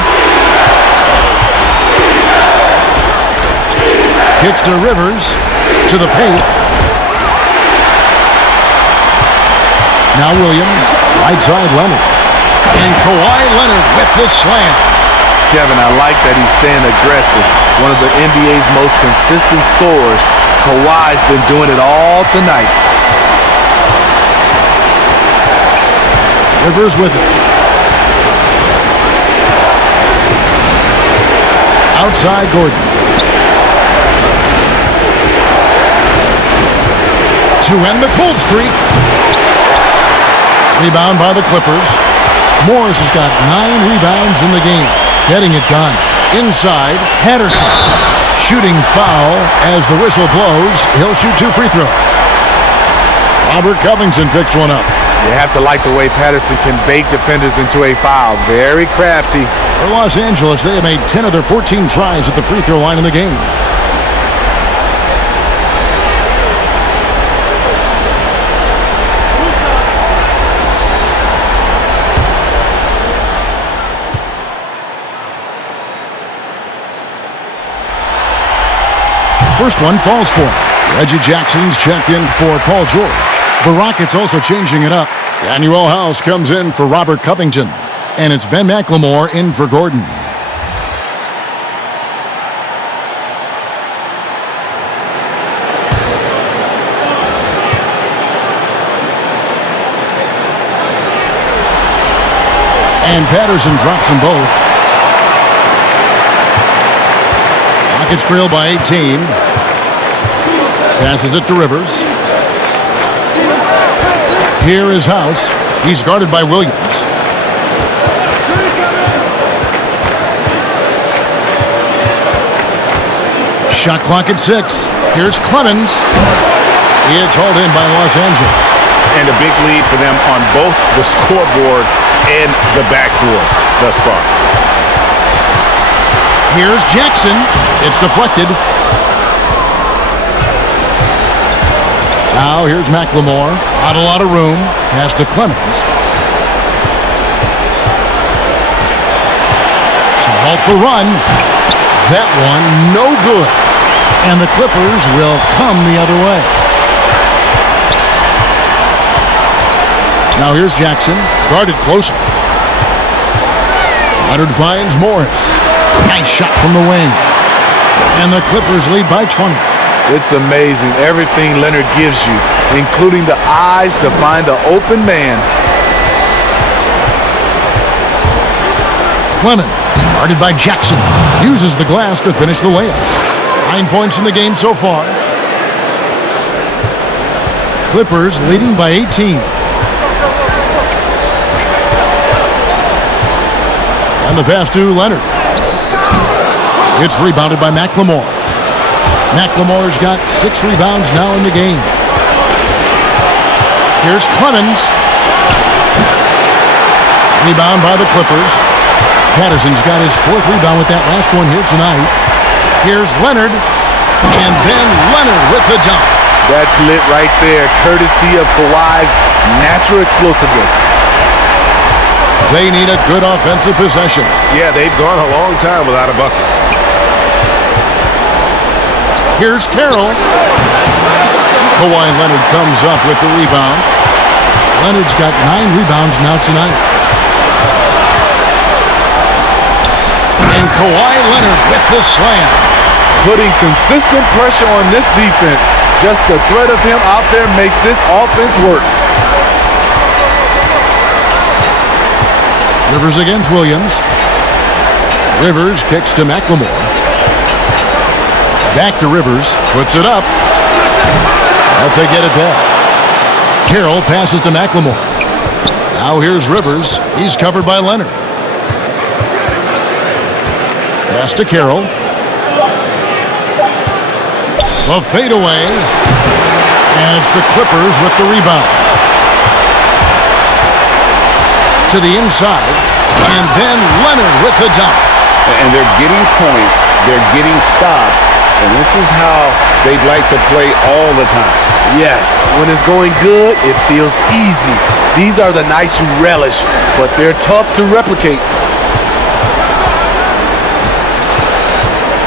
Kicks to Rivers. To the paint. Now Williams. Right side Leonard. And Kawhi Leonard with the slam. Kevin, I like that he's staying aggressive. One of the NBA's most consistent scorers. Kawhi's been doing it all tonight. Rivers with it. Outside Gordon. To end the cold streak. Rebound by the Clippers. Morris has got 9 rebounds in the game. Getting it done. Inside, Patterson. Shooting foul as the whistle blows. He'll shoot 2 free throws. Robert Covington picks one up. You have to like the way Patterson can bait defenders into a foul. Very crafty. For Los Angeles, they have made 10 of their 14 tries at the free throw line in the game. First one falls for him. Reggie Jackson's checked in for Paul George. The Rockets also changing it up. Daniel House comes in for Robert Covington. And it's Ben McLemore in for Gordon. And Patterson drops them both. Rockets trail by 18. Passes it to Rivers. Here is House. He's guarded by Williams. Shot clock at 6. Here's Clemens. It's hauled in by Los Angeles. And a big lead for them on both the scoreboard and the backboard thus far. Here's Jackson. It's deflected. Now here's McLemore. Not a lot of room. Pass to Clemens. To halt the run. That one no good. And the Clippers will come the other way. Now here's Jackson. Guarded closer. Leonard finds Morris. Nice shot from the wing. And the Clippers lead by 20. It's amazing everything Leonard gives you, including the eyes to find the open man. Clemens, guarded by Jackson, uses the glass to finish the layup. 9 points in the game so far. Clippers leading by 18. And the pass to Leonard. It's rebounded by McLemore. McLemore's got 6 rebounds now in the game. Here's Clemens. Rebound by the Clippers. Patterson's got his 4th rebound with that last one here tonight. Here's Leonard. And then Leonard with the dunk. That's lit right there, courtesy of Kawhi's natural explosiveness. They need a good offensive possession. Yeah, they've gone a long time without a bucket. Here's Carroll. Kawhi Leonard comes up with the rebound. Leonard's got 9 rebounds now tonight. And Kawhi Leonard with the slam. Putting consistent pressure on this defense. Just the threat of him out there makes this offense work. Rivers against Williams. Rivers kicks to McLemore. Back to Rivers. Puts it up. But they get it back. Carroll passes to McLemore. Now here's Rivers. He's covered by Leonard. Pass to Carroll. The fadeaway. And it's the Clippers with the rebound. To the inside. And then Leonard with the dunk. And they're getting points. They're getting stops. And this is how they'd like to play all the time. Yes, when it's going good, it feels easy. These are the nights you relish, but they're tough to replicate.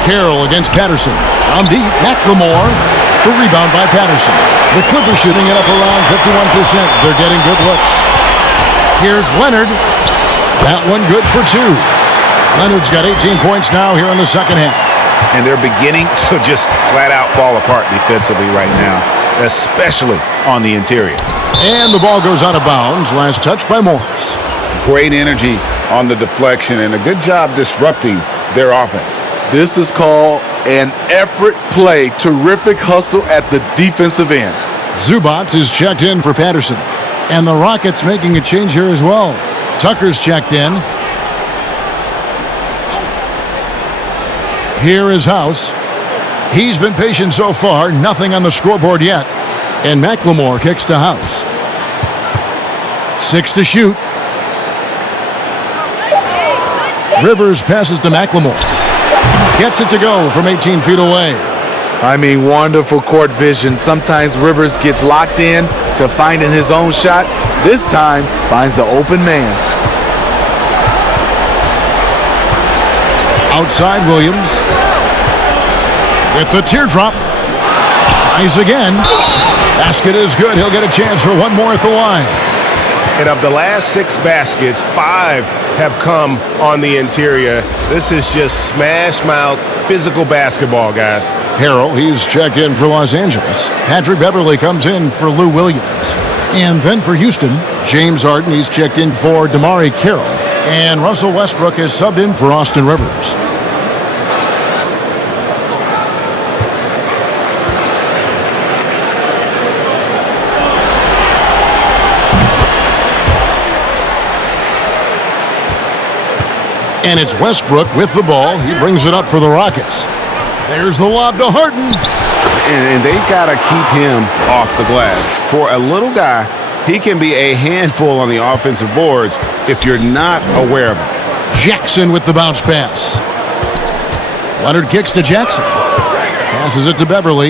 Carroll against Patterson. On deep, McLemore. The rebound by Patterson. The Clippers shooting it up around 51%. They're getting good looks. Here's Leonard. That one good for two. Leonard's got 18 points now here in the second half. And they're beginning to just flat out fall apart defensively right now, especially on the interior. And the ball goes out of bounds. Last touch by Morris. Great energy on the deflection and a good job disrupting their offense. This is called an effort play. Terrific hustle at the defensive end. Zubac is checked in for Patterson. And the Rockets making a change here as well. Tucker's checked in. Here is House. He's been patient so far. Nothing on the scoreboard yet. And McLemore kicks to House. 6 to shoot. Rivers passes to McLemore. Gets it to go from 18 feet away. I mean, wonderful court vision. Sometimes Rivers gets locked in to finding his own shot. This time, finds the open man. Outside Williams. With the teardrop. Tries again. Basket is good. He'll get a chance for one more at the line. And of the last 6 baskets, 5 have come on the interior. This is just smash mouth, physical basketball, guys. Harrell, he's checked in for Los Angeles. Patrick Beverly comes in for Lou Williams. And then for Houston, James Harden, he's checked in for DeMarre Carroll. And Russell Westbrook is subbed in for Austin Rivers. And it's Westbrook with the ball. He brings it up for the Rockets. There's the lob to Harden. And they've got to keep him off the glass. For a little guy, he can be a handful on the offensive boards if you're not aware of him. Jackson with the bounce pass. Leonard kicks to Jackson. Passes it to Beverly.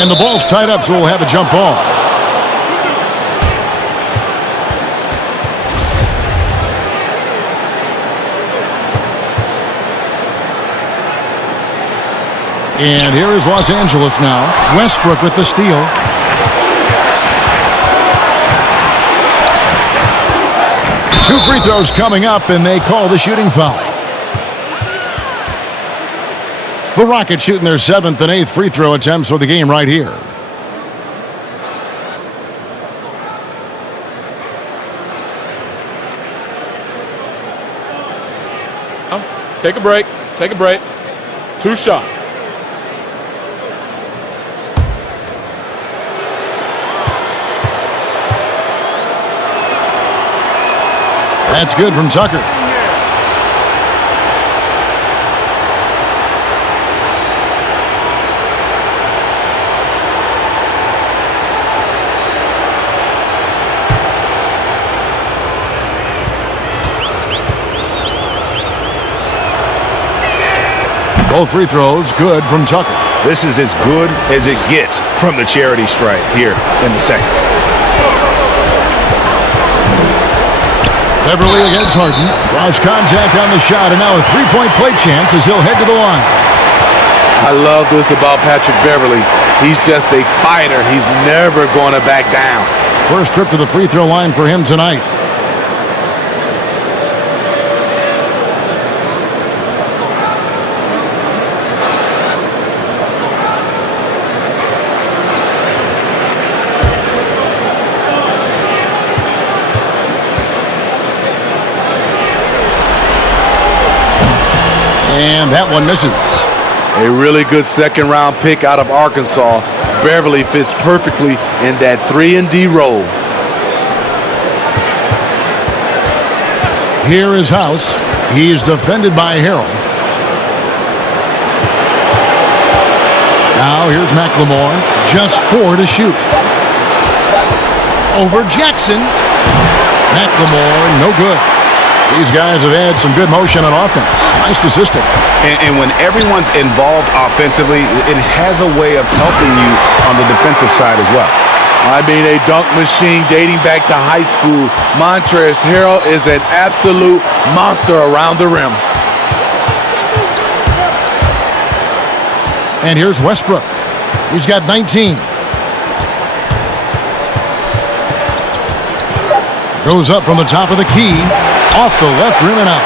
And the ball's tied up, so we'll have a jump ball. And here is Los Angeles now. Westbrook with the steal. Two free throws coming up, and they call the shooting foul. The Rockets shooting their 7th and 8th free throw attempts for the game right here. Take a break. Take a break. 2 shots. That's good from Tucker. Both free throws good from Tucker. This is as good as it gets from the charity stripe here in the second. Beverly against Harden. Draws contact on the shot, and now a three-point play chance as he'll head to the line. I love this about Patrick Beverly. He's just a fighter. He's never going to back down. First trip to the free throw line for him tonight. And that one misses. A really good second-round pick out of Arkansas. Beverly fits perfectly in that 3-and-D role. Here is House. He's defended by Harrell. Now here's McLemore. Just 4 to shoot. Over Jackson. McLemore, no good. These guys have had some good motion on offense. Nice to system. And when everyone's involved offensively, it has a way of helping you on the defensive side as well. I mean, a dunk machine dating back to high school. Montrezl Harrell is an absolute monster around the rim. And here's Westbrook. He's got 19. Goes up from the top of the key. Off the left rim and out.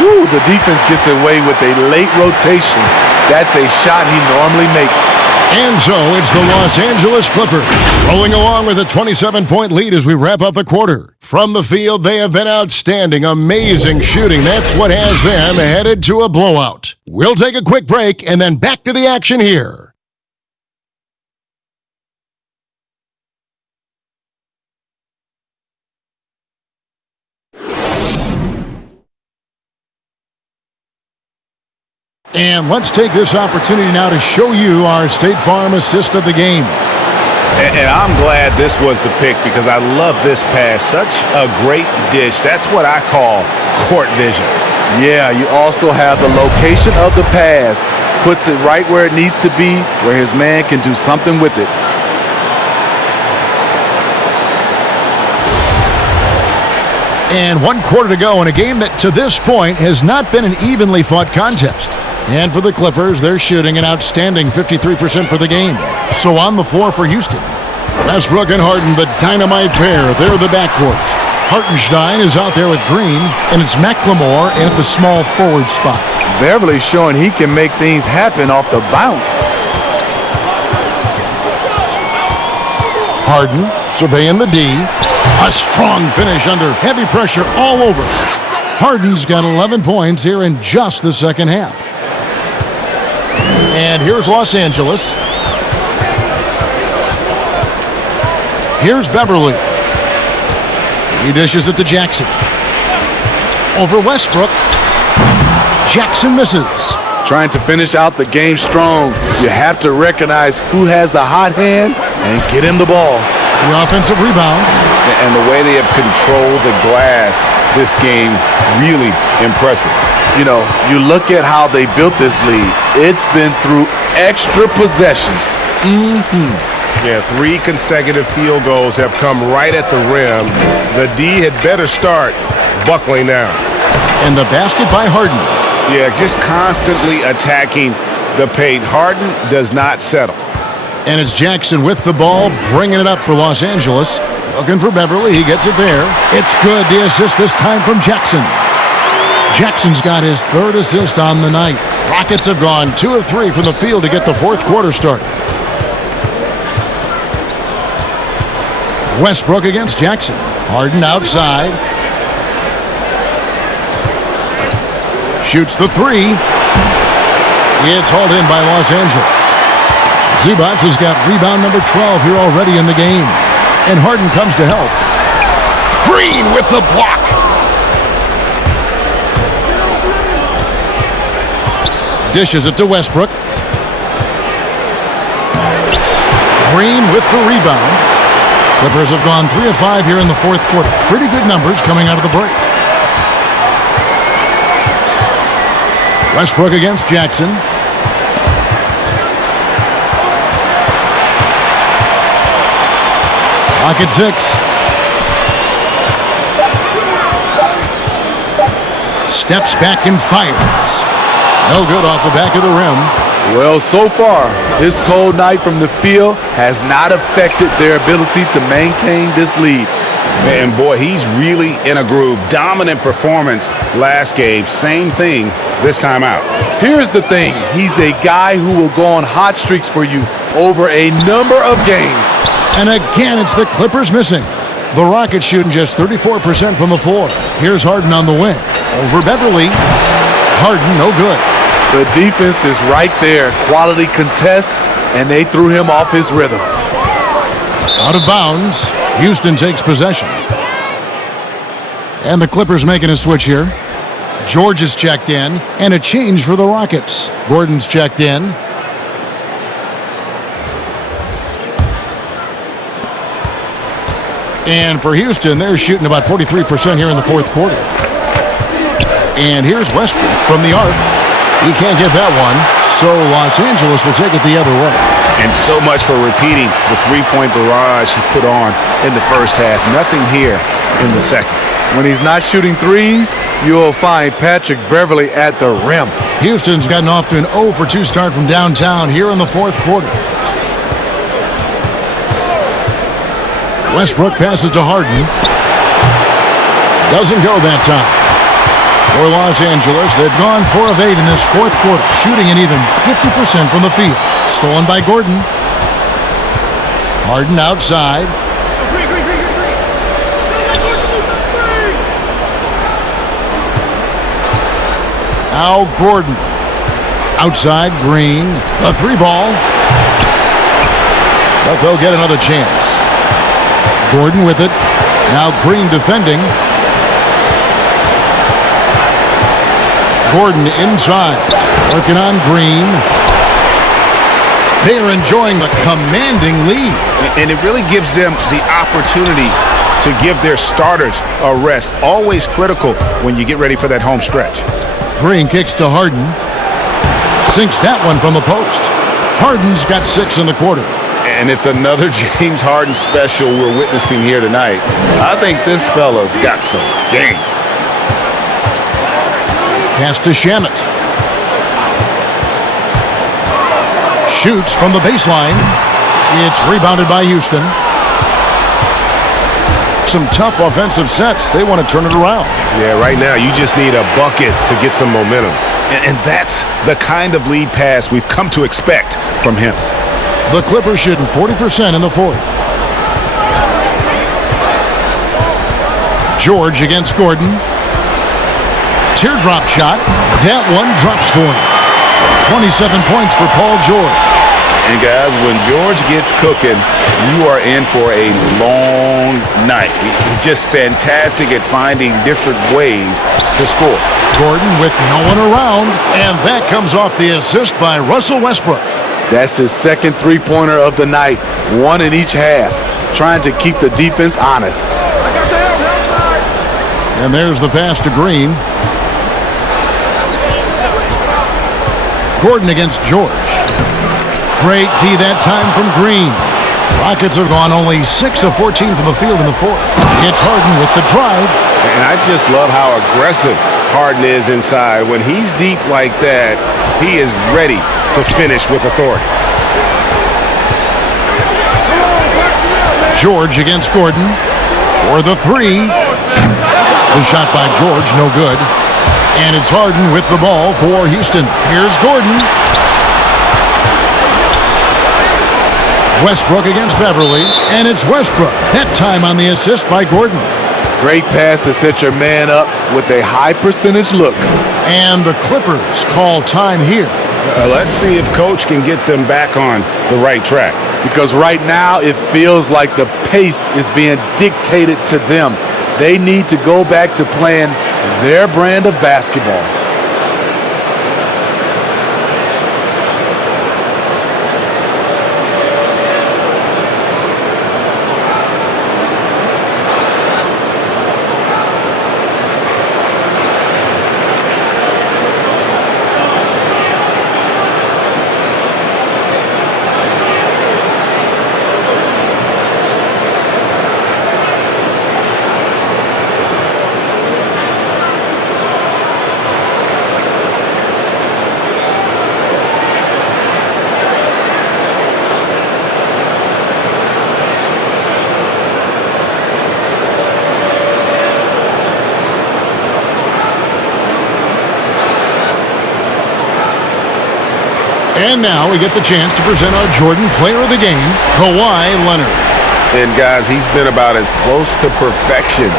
Woo, the defense gets away with a late rotation. That's a shot he normally makes. And so it's the Los Angeles Clippers rolling along with a 27-point lead as we wrap up the quarter. From the field, they have been outstanding, amazing shooting. That's what has them headed to a blowout. We'll take a quick break and then back to the action here. And let's take this opportunity now to show you our State Farm assist of the game. And I'm glad this was the pick because I love this pass. Such a great dish. That's what I call court vision. Yeah, you also have the location of the pass. Puts it right where it needs to be, where his man can do something with it. And 1 quarter to go in a game that to this point has not been an evenly fought contest. And for the Clippers, they're shooting an outstanding 53% for the game. So on the floor for Houston, Westbrook and Harden, the dynamite pair. They're the backcourt. Hartenstein is out there with Green, and it's McLemore in at the small forward spot. Beverly showing he can make things happen off the bounce. Harden surveying the D. A strong finish under heavy pressure all over. Harden's got 11 points here in just the second half. And here's Los Angeles. Here's Beverly. He dishes it to Jackson. Over Westbrook. Jackson misses. Trying to finish out the game strong. You have to recognize who has the hot hand and get him the ball. The offensive rebound. And the way they have controlled the glass this game, really impressive. You know, you look at how they built this lead. It's been through extra possessions. Yeah, 3 consecutive field goals have come right at the rim. The D had better start buckling down. And the basket by Harden. Yeah, just constantly attacking the paint. Harden does not settle. And it's Jackson with the ball, bringing it up for Los Angeles. Looking for Beverly. He gets it there. It's good. The assist this time from Jackson. Jackson's got his 3rd assist on the night. Rockets have gone 2 of 3 from the field to get the 4th quarter started. Westbrook against Jackson. Harden outside. Shoots the 3. It's hauled in by Los Angeles. Zubac has got rebound number 12 here already in the game. And Harden comes to help. Green with the block. Dishes it to Westbrook. Green with the rebound. Clippers have gone 3 of 5 here in the 4th quarter. Pretty good numbers coming out of the break. Westbrook against Jackson. Clock at 6. Steps back and fires. No good off the back of the rim. Well, so far, this cold night from the field has not affected their ability to maintain this lead. Man, boy, he's really in a groove. Dominant performance last game. Same thing this time out. Here's the thing. He's a guy who will go on hot streaks for you over a number of games. And again, it's the Clippers missing. The Rockets shooting just 34% from the floor. Here's Harden on the wing. Over Beverly. Harden, no good. The defense is right there. Quality contest, and they threw him off his rhythm. Out of bounds. Houston takes possession. And the Clippers making a switch here. George is checked in, and a change for the Rockets. Gordon's checked in. And for Houston, they're shooting about 43% here in the 4th quarter. And here's Westbrook from the arc. He can't get that one, so Los Angeles will take it the other way. And so much for repeating the three-point barrage he put on in the first half. Nothing here in the second. When he's not shooting threes, you'll find Patrick Beverley at the rim. Houston's gotten off to an 0 for 2 start from downtown here in the fourth quarter. Westbrook passes to Harden. Doesn't go that time. For Los Angeles, they've gone 4 of 8 in this fourth quarter, shooting an even 50% from the field. Stolen by Gordon. Harden outside. Now Gordon. Outside, Green. A 3-ball. But they'll get another chance. Gordon with it. Now Green defending. Gordon inside, working on Green. They are enjoying the commanding lead. And it really gives them the opportunity to give their starters a rest. Always critical when you get ready for that home stretch. Green kicks to Harden. Sinks that one from the post. Harden's got 6 in the quarter. And it's another James Harden special we're witnessing here tonight. I think this fella's got some game. Pass to Shamet. Shoots from the baseline. It's rebounded by Houston. Some tough offensive sets. They want to turn it around. Yeah, right now you just need a bucket to get some momentum. And that's the kind of lead pass we've come to expect from him. The Clippers shooting 40% in the fourth. George against Gordon. Teardrop shot. That one drops for him. 27 points for Paul George. And guys, when George gets cooking, you are in for a long night. He's just fantastic at finding different ways to score. Gordon with no one around, and that comes off the assist by Russell Westbrook. That's his second three-pointer of the night, 1 in each half, trying to keep the defense honest. And there's the pass to Green. Gordon against George. Great D that time from Green. Rockets have gone only 6 of 14 from the field in the fourth. It's Harden with the drive. And I just love how aggressive Harden is inside. When he's deep like that, he is ready to finish with authority. George against Gordon for the 3. The shot by George, no good. And it's Harden with the ball for Houston. Here's Gordon. Westbrook against Beverley. And it's Westbrook. That time on the assist by Gordon. Great pass to set your man up with a high percentage look. And the Clippers call time here. Let's see if Coach can get them back on the right track. Because right now it feels like the pace is being dictated to them. They need to go back to playing their brand of basketball. And now we get the chance to present our Jordan Player of the Game, Kawhi Leonard. And guys, he's been about as close to perfection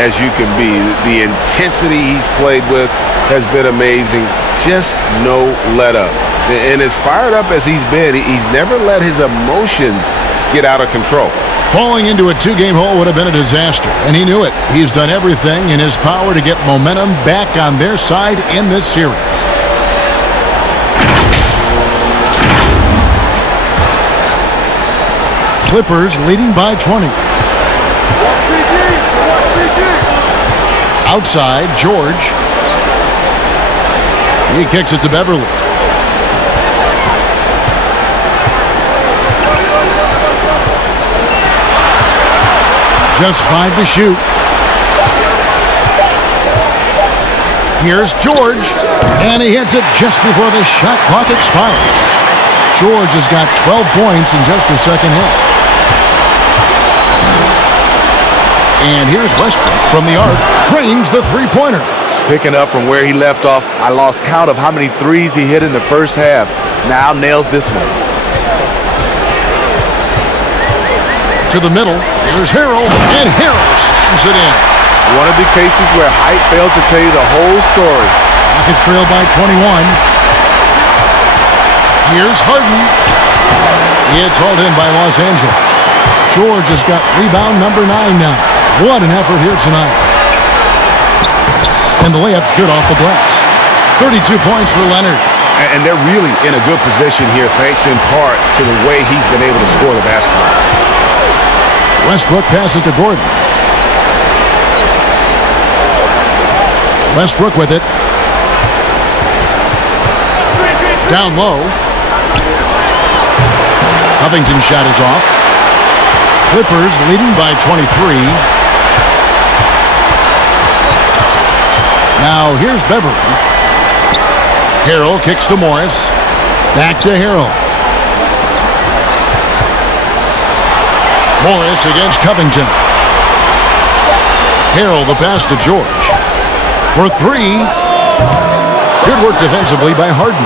as you can be. The intensity he's played with has been amazing. Just no let up. And as fired up as he's been, he's never let his emotions get out of control. Falling into a 2-game hole would have been a disaster, and he knew it. He's done everything in his power to get momentum back on their side in this series. Clippers leading by 20. Outside, George. He kicks it to Beverly. Just 5 to shoot. Here's George, and he hits it just before the shot clock expires. George has got 12 points in just the second half. And here's Westbrook from the arc, drains the three-pointer. Picking up from where he left off, I lost count of how many threes he hit in the first half. Now nails this one. To the middle, here's Harrell, and Harrell slams it in. One of the cases where height fails to tell you the whole story. Rockets trail by 21. Here's Harden. It's hauled in by Los Angeles. George has got rebound number 9 now. What an effort here tonight. And the layup's good off the glass. 32 points for Leonard. And they're really in a good position here, thanks in part to the way he's been able to score the basketball. Westbrook passes to Gordon. Westbrook with it. Down low. Covington's shot is off. Clippers leading by 23. Now here's Beverly. Harrell kicks to Morris. Back to Harrell. Morris against Covington. Harrell the pass to George. For 3. Good work defensively by Harden.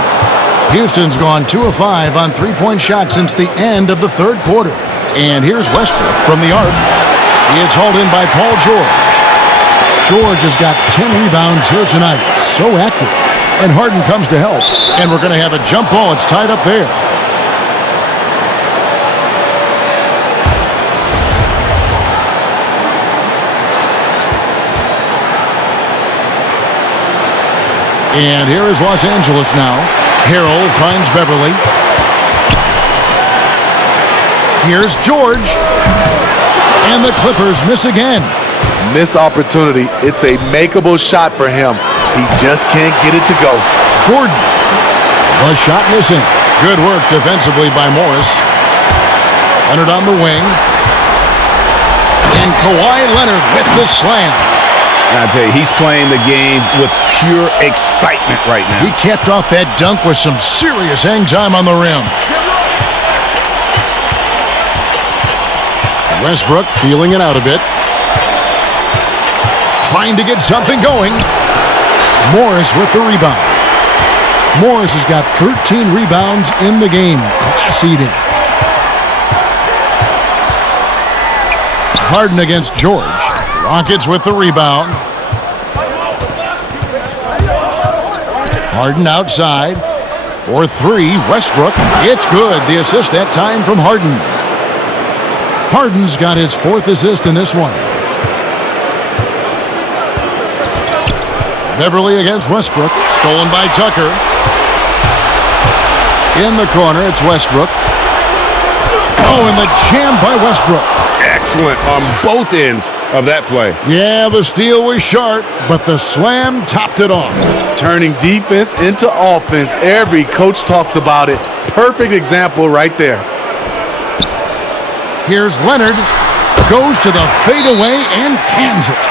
Houston's gone 2 of 5 on three-point shots since the end of the third quarter. And here's Westbrook from the arc. It's hauled in by Paul George. George has got 10 rebounds here tonight. So active. And Harden comes to help. And we're going to have a jump ball. It's tied up there. And here is Los Angeles now. Harrell finds Beverly. Here's George. And the Clippers miss again. Missed opportunity. It's a makeable shot for him. He just can't get it to go. Gordon. The shot missing. Good work defensively by Morris. Leonard on the wing. And Kawhi Leonard with the slam. I tell you, he's playing the game with pure excitement right now. He capped off that dunk with some serious hang time on the rim. Westbrook feeling it out a bit. Trying to get something going. Morris with the rebound. Morris has got 13 rebounds in the game. Class eating. Harden against George. Rockets with the rebound. Harden outside. For 3, Westbrook. It's good. The assist that time from Harden. Harden's got his 4th assist in this one. Beverly against Westbrook. Stolen by Tucker. In the corner, it's Westbrook. Oh, and the jam by Westbrook. Excellent on both ends of that play. Yeah, the steal was sharp, but the slam topped it off. Turning defense into offense. Every coach talks about it. Perfect example right there. Here's Leonard. Goes to the fadeaway and cans it.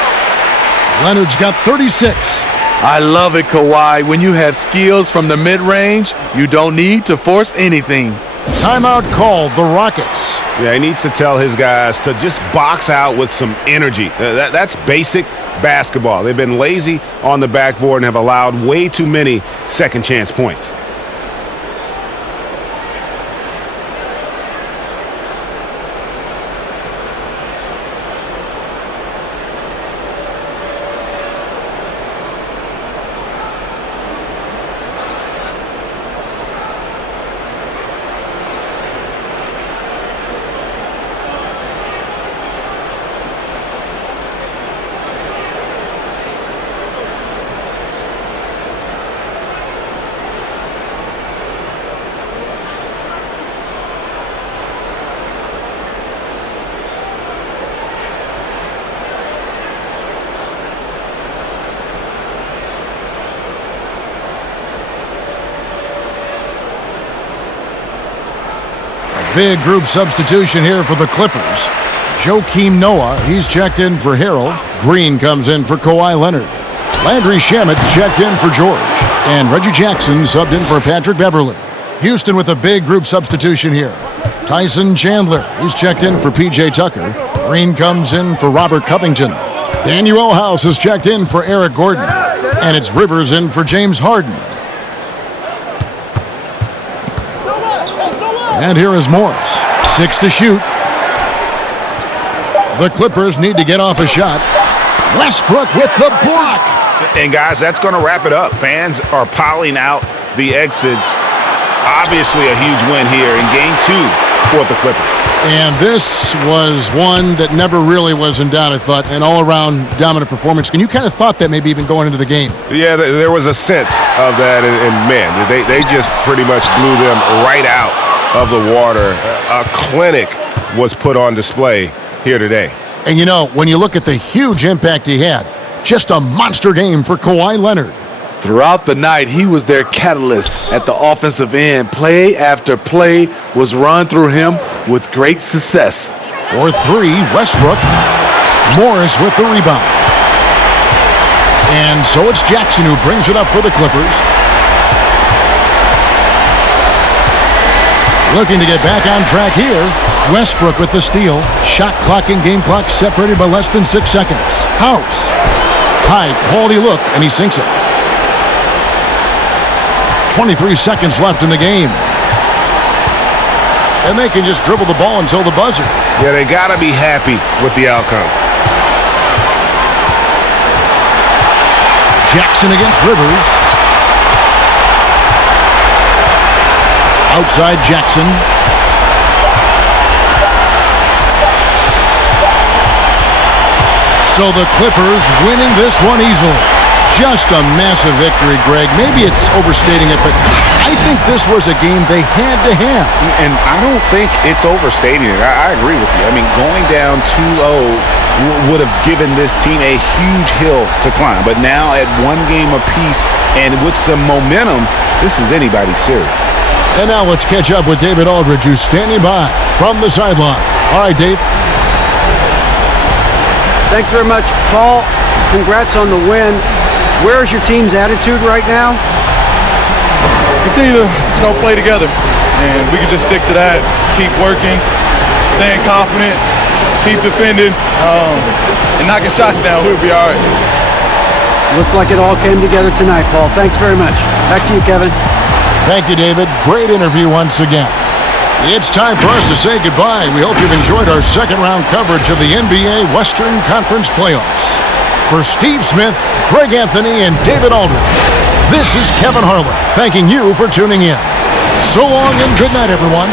Leonard's got 36. I love it, Kawhi. When you have skills from the mid-range, you don't need to force anything. Timeout called, the Rockets. Yeah, he needs to tell his guys to just box out with some energy. That's basic basketball. They've been lazy on the backboard and have allowed way too many second chance points. big group substitution here for the Clippers. Joakim Noah, he's checked in for Harrell. Green comes in for Kawhi Leonard. Landry Shamet's checked in for George. And Reggie Jackson subbed in for Patrick Beverley. Houston with a big group substitution here. Tyson Chandler, he's checked in for P.J. Tucker. Green comes in for Robert Covington. Daniel House is checked in for Eric Gordon. And it's Rivers in for James Harden. And here is Morris. 6 to shoot. The Clippers need to get off a shot. Westbrook with the block. And guys, that's going to wrap it up. Fans are piling out the exits. Obviously a huge win here in Game 2 for the Clippers. And this was one that never really was in doubt, I thought, an all-around dominant performance. And you kind of thought that maybe even going into the game. Yeah, there was a sense of that, and man, they just pretty much blew them right out of the water. A clinic was put on display here today. And you know, when you look at the huge impact he had, just a monster game for Kawhi Leonard. Throughout the night, he was their catalyst at the offensive end. Play after play was run through him with great success. For 3, Westbrook. Morris with the rebound. And so it's Jackson who brings it up for the Clippers. Looking to get back on track here. Westbrook with the steal. Shot clock and game clock separated by less than 6 seconds. House. High quality look, and he sinks it. 23 seconds left in the game. And they can just dribble the ball until the buzzer. Yeah, they got to be happy with the outcome. Jackson against Rivers. Outside Jackson. So the Clippers winning this one easily. Just a massive victory, Greg. Maybe it's overstating it, but I think this was a game they had to have. And I don't think it's overstating it. I agree with you. I mean, going down 2-0 would have given this team a huge hill to climb. But now at 1 game apiece and with some momentum, this is anybody's series. And now let's catch up with David Aldridge, who's standing by from the sideline. All right, Dave. Thanks very much, Paul. Congrats on the win. Where's your team's attitude right now? Continue to play together, and we can just stick to that. Keep working, staying confident, keep defending, and knocking shots down. We'll be all right. Looked like it all came together tonight, Paul. Thanks very much. Back to you, Kevin. Thank you, David. Great interview once again. It's time for us to say goodbye. We hope you've enjoyed our second-round coverage of the NBA Western Conference Playoffs. For Steve Smith, Greg Anthony, and David Aldridge, this is Kevin Harlan thanking you for tuning in. So long and good night, everyone.